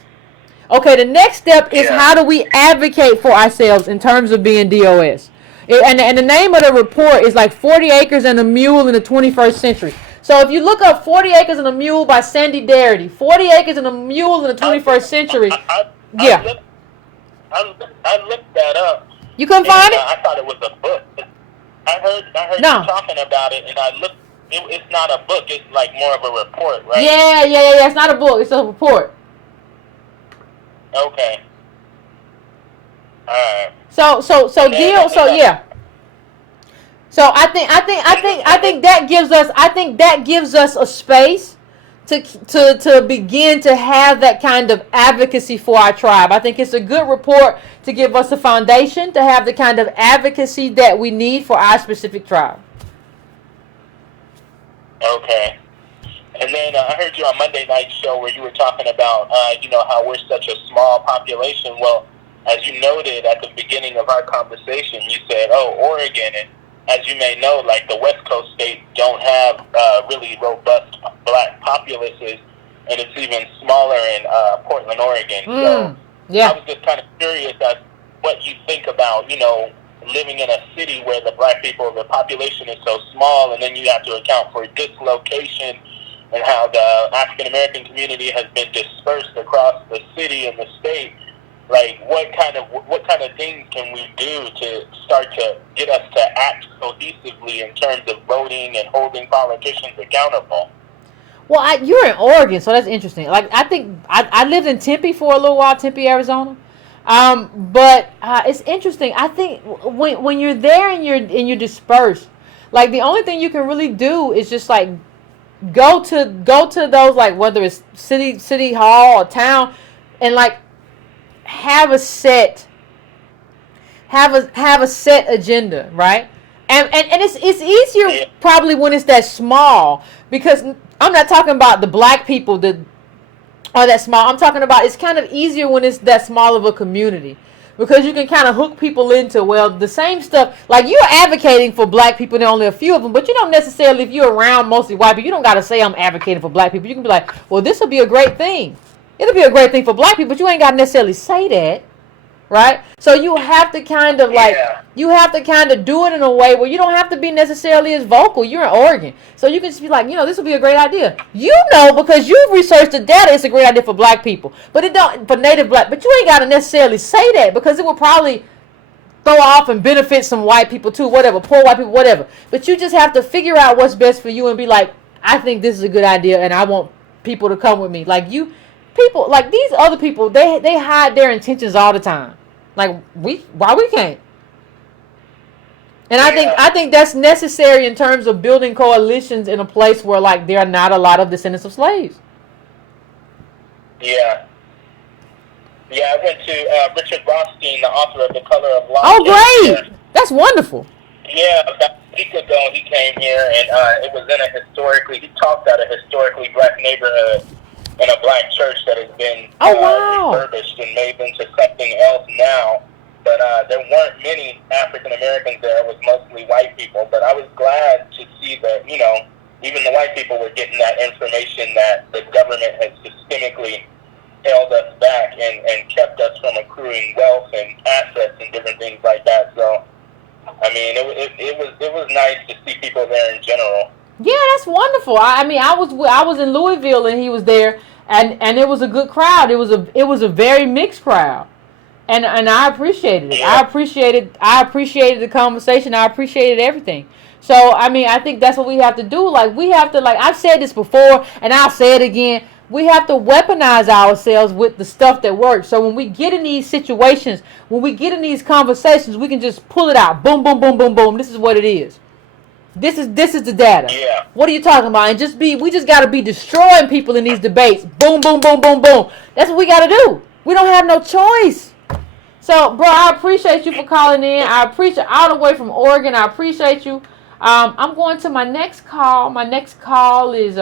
Okay, the next step is how do we advocate for ourselves in terms of being DOS? And the name of the report is like 40 Acres and a Mule in the 21st Century. So if you look up 40 Acres and a Mule by Sandy Darity, 40 Acres and a Mule in the 21st Century. I looked that up. You couldn't find it? I thought it was a book. I heard you talking about it, and I looked. It's not a book. It's like more of a report, right? Yeah. It's not a book. It's a report. Okay. Alright. So So I think that gives us a space to begin to have that kind of advocacy for our tribe. I think it's a good report to give us a foundation to have the kind of advocacy that we need for our specific tribe. Okay. And then I heard you on Monday night's show where you were talking about, how we're such a small population. Well, as you noted at the beginning of our conversation, you said, Oregon, and as you may know, like the West Coast states don't have really robust black populaces, and it's even smaller in Portland, Oregon. So Yeah. I was just kind of curious as what you think about, living in a city where the population is so small, and then you have to account for dislocation and how the African American community has been dispersed across the city and the state. Like, what kind of things can we do to start to get us to act cohesively in terms of voting and holding politicians accountable? Well, you're in Oregon, so that's interesting. Like, I think I lived in Tempe for a little while, Tempe, Arizona. But it's interesting. I think when you're there and you're dispersed, like the only thing you can really do is just like go to those, like whether it's city hall or town, and like have a set agenda, right? And it's easier probably when it's that small, because I'm not talking about the black people that are that small. I'm talking about it's kind of easier when it's that small of a community, because you can kind of hook people into, well, the same stuff. Like, you're advocating for black people, and there are only a few of them, but you don't necessarily, if you're around mostly white people, you don't got to say I'm advocating for black people. You can be like, well, this will be a great thing. It'll be a great thing for black people, but you ain't got to necessarily say that, right? So you have to kind of do it in a way where you don't have to be necessarily as vocal. You're in Oregon, so you can just be like, this will be a great idea. Because you've researched the data, it's a great idea for black people, but it don't for native black. But you ain't got to necessarily say that, because it will probably throw off and benefit some white people too, whatever, poor white people, whatever. But you just have to figure out what's best for you and be like, I think this is a good idea, and I want people to come with me. Like, people like these other people, they hide their intentions all the time. Like, why we can't? And I think that's necessary in terms of building coalitions in a place where, like, there are not a lot of descendants of slaves. Yeah. Yeah, I went to Richard Rothstein, the author of The Color of Life. Oh, great! That's wonderful. Yeah, about a week ago he came here, and it was in he talked at a historically black neighborhood in a black church that has been refurbished and made into something else now. But there weren't many African Americans there. It was mostly white people. But I was glad to see that, even the white people were getting that information that the government has systemically held us back and kept us from accruing wealth and assets and different things like that. So, I mean, it was nice to see people there in general. Yeah, that's wonderful. I was in Louisville and he was there, and it was a good crowd. It was a very mixed crowd, and I appreciated it. Yeah. I appreciated the conversation. I appreciated everything. So I mean, I think that's what we have to do. Like, we have to, like, I've said this before, and I'll say it again. We have to weaponize ourselves with the stuff that works. So when we get in these situations, when we get in these conversations, we can just pull it out. Boom, boom, boom, boom, boom. This is what it is. This is the data. Yeah. What are you talking about? And we just got to be destroying people in these debates. Boom, boom, boom, boom, boom. That's what we got to do. We don't have no choice. So, bro, I appreciate you for calling in. I appreciate all the way from Oregon. I appreciate you. I'm going to my next call. My next call is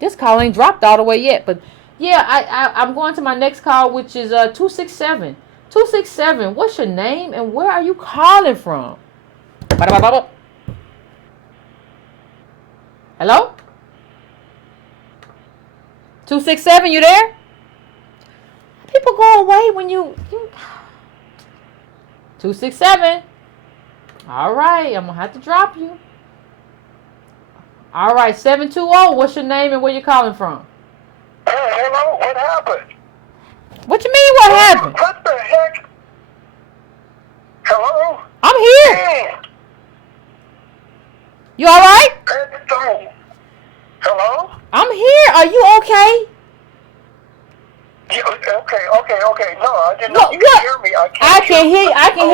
this call ain't dropped all the way yet, but yeah, I'm going to my next call, which is 267. 267. What's your name and where are you calling from? Hello? 267, you there? People go away when you 267. All right, I'm gonna have to drop you. All right, 720. What's your name and where you calling from? Hey, hello. What happened? What you mean? What happened? What the heck? Hello. I'm here. Hey, You all right? hello. I'm here. Are you okay? Okay. No, I didn't know you could hear me. I can hear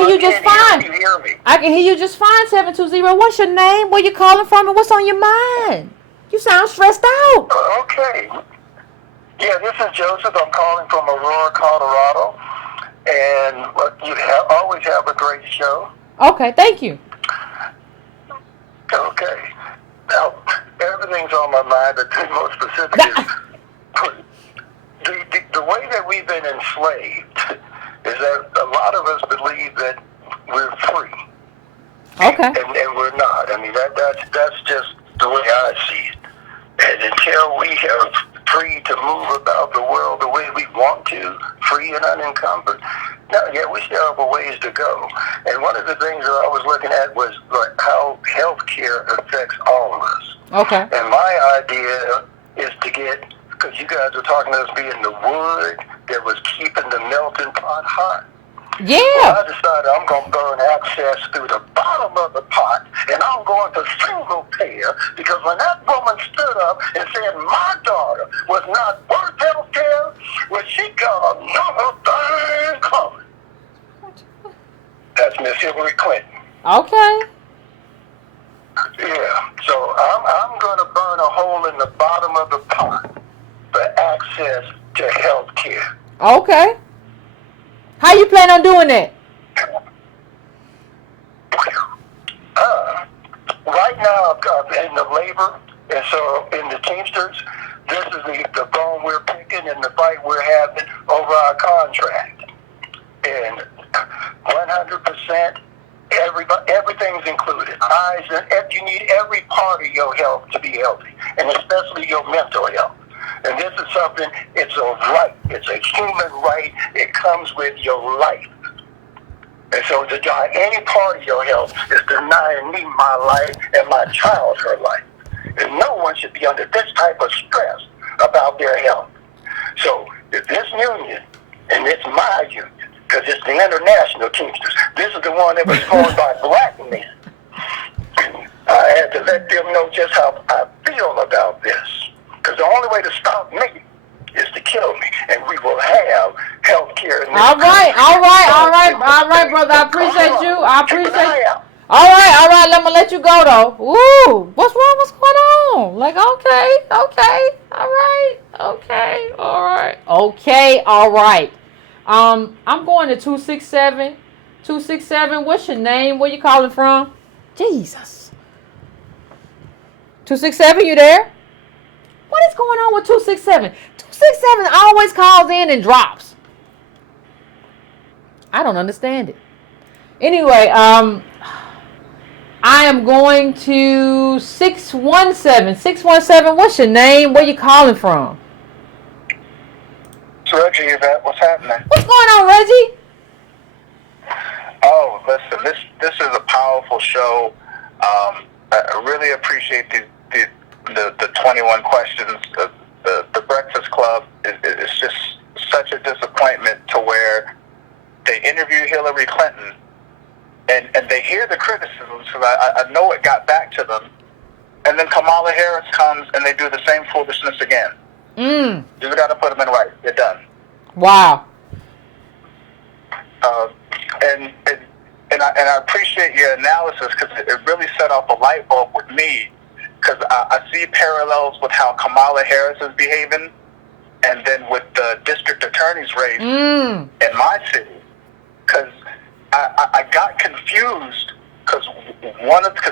you just fine. You hear me. I can hear you just fine, 720. What's your name? Where you calling from? And what's on your mind? You sound stressed out. Okay. Yeah, this is Joseph. I'm calling from Aurora, Colorado. And you always have a great show. Okay, thank you. Okay. Now, everything's on my mind, but the most specific is the way that we've been enslaved is that a lot of us believe that we're free. Okay. And we're not. I mean, that's just the way I see it. And until we have free to move about the world the way we want to, free and unencumbered, we still have a ways to go. And one of the things that I was looking at was like how healthcare affects all of us. Okay. And my idea is to get, because you guys are talking about us being the wood that was keeping the melting pot hot. Yeah. Well, I decided I'm going to burn access through the bottom of the pot, and I'm going to single payer, because when that woman stood up and said my daughter was not worth health care, well, she got another thing coming. That's Miss Hillary Clinton. Okay. Yeah, so I'm going to burn a hole in the bottom of the pot for access to health care. Okay. How you plan on doing that? Right now, I'm in the labor, and so in the Teamsters, this is the bone we're picking and the fight we're having over our contract. And 100%, everything's included. You need every part of your health to be healthy, and especially your mental health. And this is something, it's a right. It's a human right. It comes with your life. And so to deny any part of your health is denying me my life and my child her life. And no one should be under this type of stress about their health. So if this union, and it's my union, because it's the International Teamsters, this is the one that was formed by black men. I had to let them know just how I feel about this. Because the only way to stop me is to kill me, and we will have health care. All right, brother. I appreciate you. All right. Let me let you go, though. Ooh, what's wrong? What's going on? Like, okay. All right. I'm going to 267. 267, what's your name? Where you calling from? Jesus. 267, you there? What is going on with 267? 267 always calls in and drops. I don't understand it. Anyway, I am going to 617. 617, what's your name? Where you calling from? It's Reggie, Yvette. What's happening? What's going on, Reggie? Oh, listen, this is a powerful show. I really appreciate the 21 questions. The Breakfast Club is just such a disappointment to where they interview Hillary Clinton and they hear the criticisms, so I know it got back to them, and then Kamala Harris comes and they do the same foolishness again. You got to put them in right. They're done. Wow. And I appreciate your analysis, because it really set off a light bulb with me, because I see parallels with how Kamala Harris is behaving, and then with the district attorney's race in my city, because I got confused because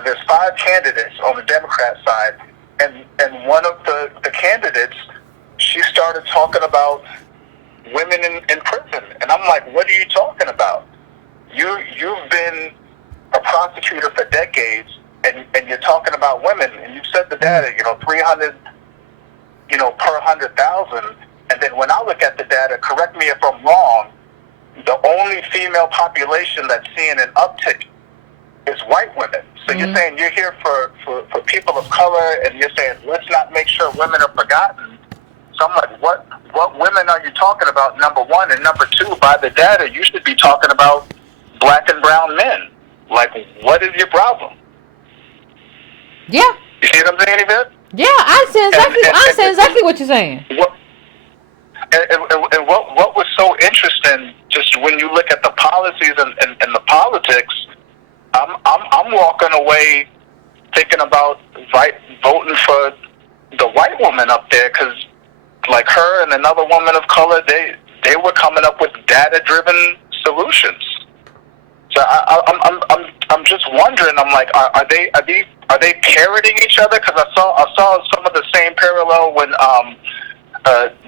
there's 5 candidates on the Democrat side, and one of the candidates, she started talking about women in prison, and I'm like, what are you talking about? You've been a prosecutor for decades, and you're talking about women, and you said the data, 300, per 100,000, and then when I look at the data, correct me if I'm wrong, the only female population that's seeing an uptick is white women. So you're saying you're here for people of color, and you're saying let's not make sure women are forgotten. So I'm like, what women are you talking about, number one? And number two, by the data, you should be talking about black and brown men. Like, what is your problem? Yeah. You see what I'm saying, Yvette? Yeah, I understand exactly what you're saying. And what was so interesting, just when you look at the policies and the politics, I'm walking away thinking about voting for the white woman up there, because like her and another woman of color, they were coming up with data-driven solutions. So I'm just wondering. I'm like, are they parroting each other? Because I saw some of the same parallel when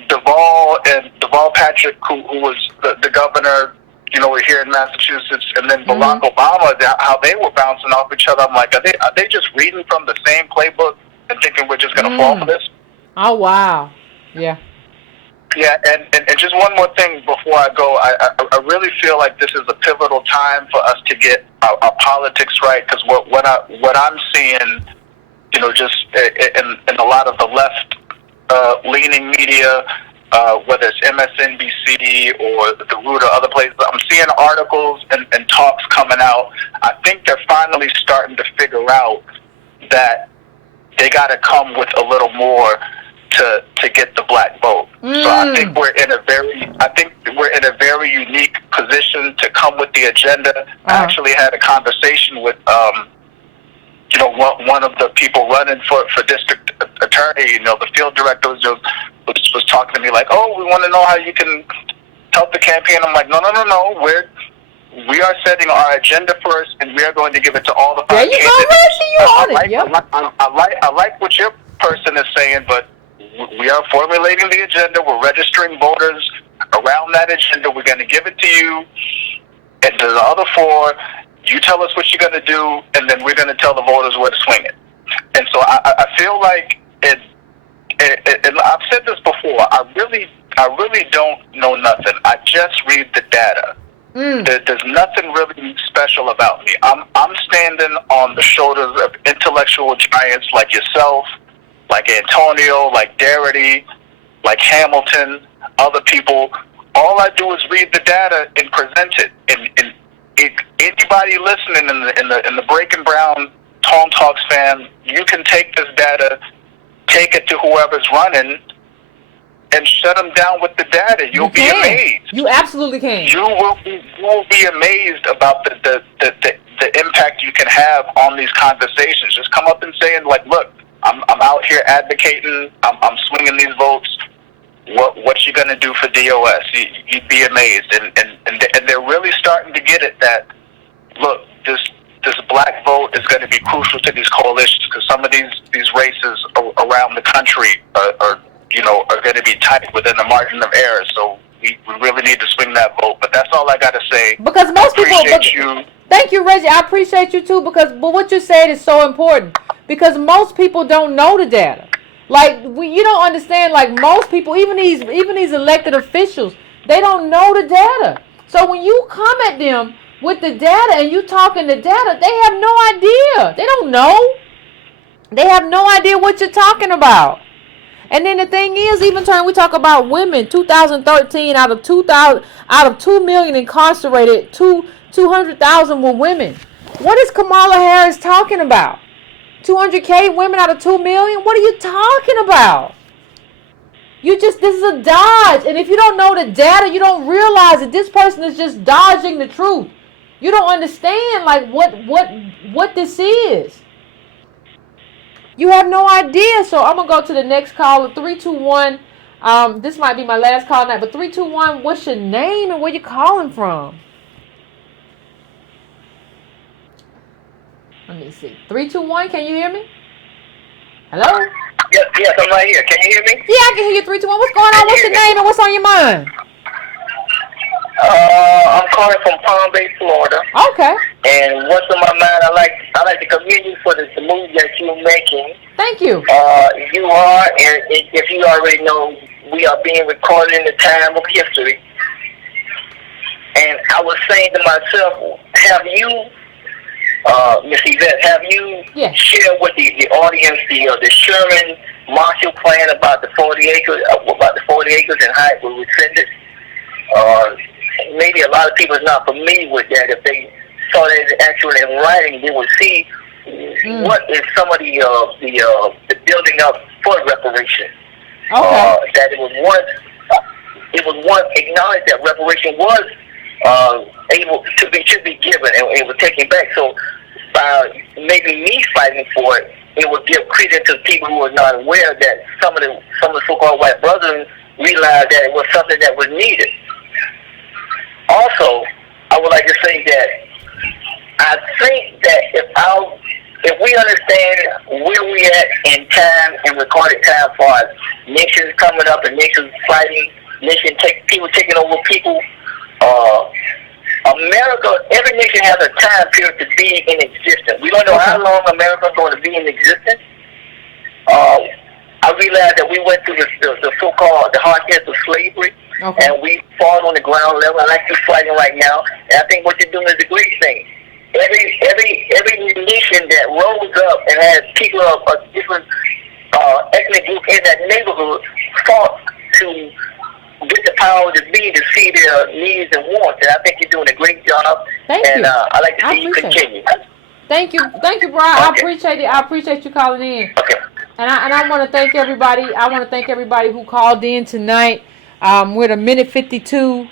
Deval Patrick, who was the governor, here in Massachusetts, and then Barack Obama, how they were bouncing off each other. I'm like, are they just reading from the same playbook and thinking we're just going to fall for this? Oh, wow. Yeah. Yeah, and just one more thing before I go. I really feel like this is a pivotal time for us to get our politics right, because what I'm seeing, just in a lot of the left leaning media, whether it's MSNBC or The Root or other places, I'm seeing articles and talks coming out. I think they're finally starting to figure out that they got to come with a little more to get the black vote. So I think we're in a very unique position to come with the agenda. I actually had a conversation with one of the people running for district attorney. The field director was talking to me like, "Oh, we want to know how you can help the campaign." I'm like, "No. We are setting our agenda first, and we are going to give it to all the five candidates." I like what your person is saying, but we are formulating the agenda. We're registering voters around that agenda. We're going to give it to you, and to the other four, you tell us what you're going to do, and then we're going to tell the voters where to swing it. And so I feel like and I've said this before, I really don't know nothing. I just read the data. There's nothing really special about me. I'm standing on the shoulders of intellectual giants like yourself, like Antonio, like Darity, like Hamilton, other people. All I do is read the data and present it. And anybody listening in the Breaking Brown Tone Talks fan, you can take this data, take it to whoever's running, and shut them down with the data. You'll be amazed. You absolutely can. You will be amazed about the impact you can have on these conversations. Just come up and saying like, "Look, I'm out here advocating. I'm swinging these votes. What you gonna do for DOS?" You'd be amazed, and they're really starting to get it that look, this black vote is going to be crucial to these coalitions, because some of these races around the country are going to be tight within the margin of error. So we really need to swing that vote. But that's all I got to say. Because most people, thank you, Reggie. I appreciate you too. But what you said is so important, because most people don't know the data. Like you don't understand. Like most people, even these elected officials, they don't know the data. So when you come at them with the data and you talking the data, they have no idea. They don't know. They have no idea what you're talking about. And then the thing is, even when we talk about women, 2013 out of 2 million incarcerated, 200,000 were women. What is Kamala Harris talking about? 200K women out of 2 million? What are you talking about? This is a dodge. And if you don't know the data, you don't realize that this person is just dodging the truth. You don't understand like what this is. You have no idea. So I'm gonna go to the next caller, 321. This might be my last call night, but 321. What's your name and where you calling from? Let me see. 321. Can you hear me? Hello. Yes, I'm right here. Can you hear me? Yeah, I can hear you. 321. What's going on? What's your name and what's on your mind? I'm calling from Palm Bay, Florida. Okay. And what's on my mind? I like to commend you for the move that you're making. Thank you. You are, and if you already know, we are being recorded in the time of history. And I was saying to myself, have you, Miss Yvette, have you shared with the audience the Sherman Marshall Plan about the 40 acres, and how it was rescinded? Maybe a lot of people are not familiar with that. If they saw that actually in writing, they would see what is some of the building up for reparation. Okay. That it was it was once acknowledged that reparation was able should be given, and it was taken back. So by maybe me fighting for it, it would give credence to people who are not aware that some of the so-called white brothers realized that it was something that was needed. Also, I would like to say that I think that if we understand where we at in time and recorded time for our nations coming up and nations fighting, people taking over people, America, every nation has a time period to be in existence. We don't know how long America is going to be in existence. I realized that we went through the so-called the hard years of slavery, and we fought on the ground level. I like you fighting right now, and I think what you're doing is a great thing. Every nation that rose up and had people of a different ethnic group in that neighborhood fought to get the power to be to see their needs and wants, and I think you're doing a great job. Thank you. I like to see you continue. Thank you, Brian. I appreciate it. I appreciate you calling in. Okay. And I want to thank everybody. I want to thank everybody who called in tonight. We're at 1:52.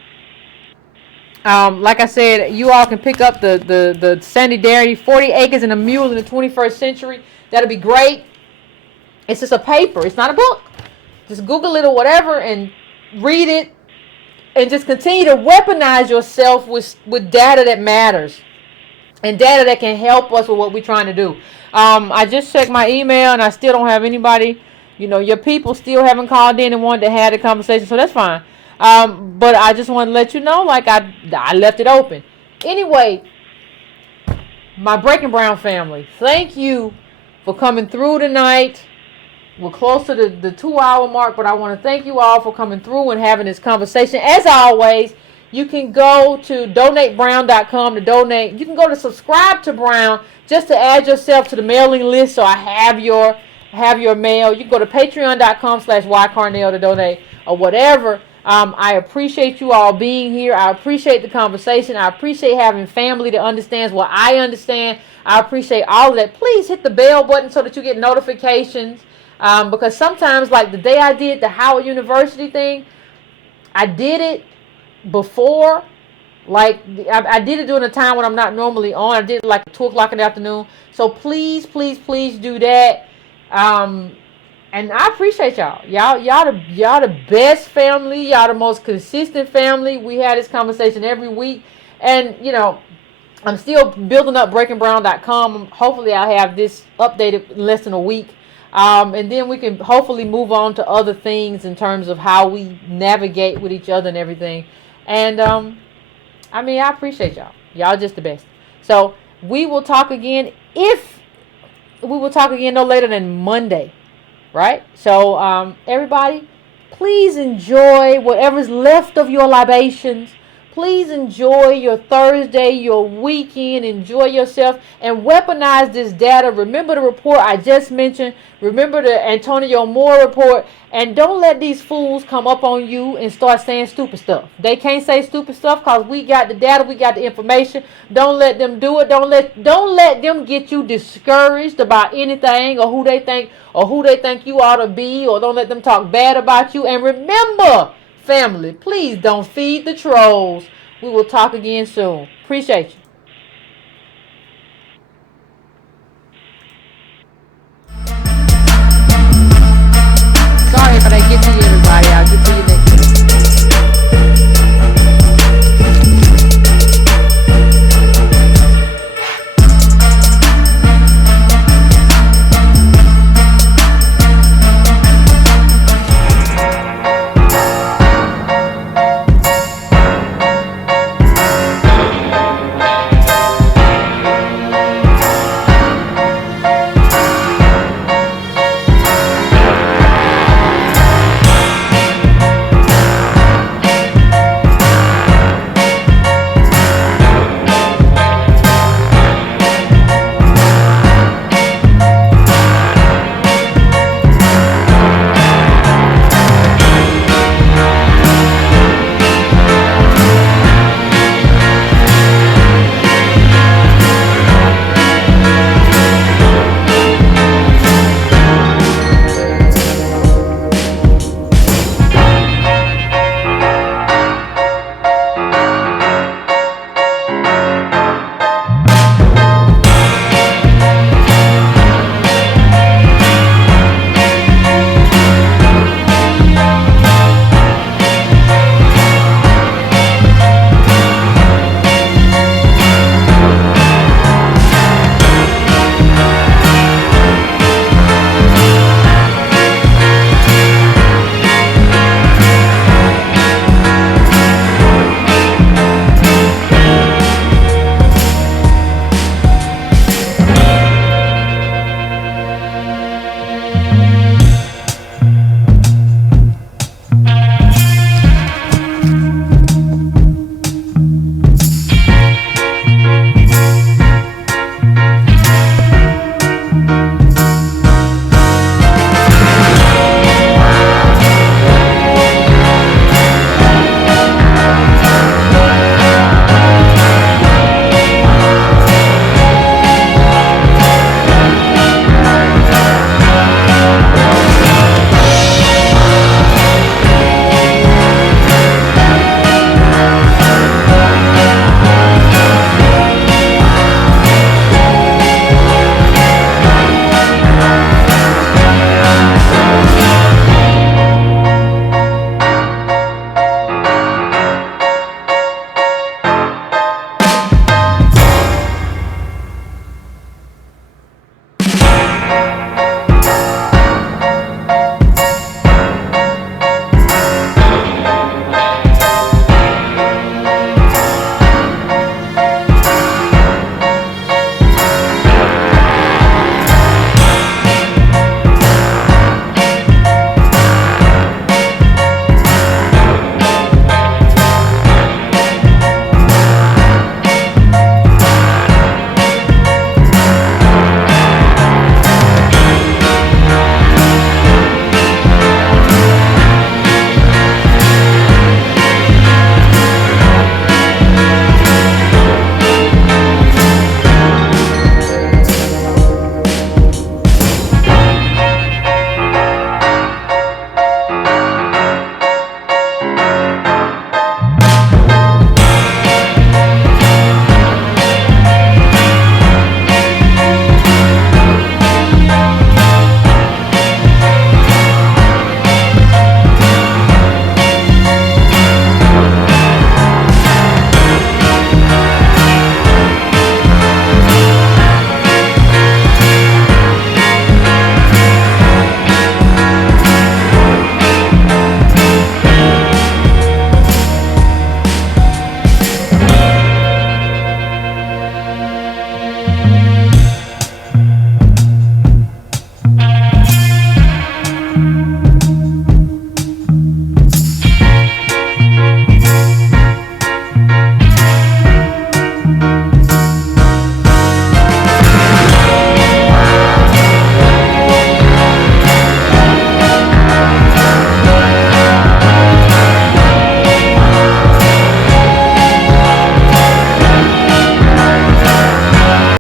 Like I said, you all can pick up the Sandy Dairy, 40 Acres and a Mule in the 21st Century. That'll be great. It's just a paper. It's not a book. Just Google it or whatever and read it. And just continue to weaponize yourself with data that matters. And data that can help us with what we're trying to do. I just checked my email and I still don't have anybody. Your people still haven't called in and wanted to have a conversation, so that's fine. But I just want to let you know, like I left it open. Anyway, my Breaking Brown family, thank you for coming through tonight. We're close to the 2-hour mark, but I want to thank you all for coming through and having this conversation. As always, you can go to donatebrown.com to donate. You can go to subscribe to Brown just to add yourself to the mailing list so I have your mail. You can go to patreon.com/ycarnell to donate or whatever. I appreciate you all being here. I appreciate the conversation. I appreciate having family that understands what I understand. I appreciate all of that. Please hit the bell button so that you get notifications. Because sometimes, like the day I did the Howard University thing, I did it before. Like, I did it during a time when I'm not normally on. I did it like 2 o'clock in the afternoon. So please, please, please do that. And I appreciate y'all. Y'all the best family. Y'all the most consistent family. We had this conversation every week. And, I'm still building up breakingbrown.com. Hopefully I'll have this updated in less than a week. And then we can hopefully move on to other things in terms of how we navigate with each other and everything. And, I appreciate y'all. Y'all just the best. So we will talk again no later than Monday. Right? So, everybody, please enjoy whatever's left of your libations. Please enjoy your Thursday, your weekend. Enjoy yourself and weaponize this data. Remember the report I just mentioned. Remember the Antonio Moore report. And don't let these fools come up on you and start saying stupid stuff. They can't say stupid stuff because we got the data, we got the information. Don't let them do it. Don't let them get you discouraged about anything or who they think you ought to be, or don't let them talk bad about you. And remember, family, please don't feed the trolls. We will talk again soon. Appreciate you.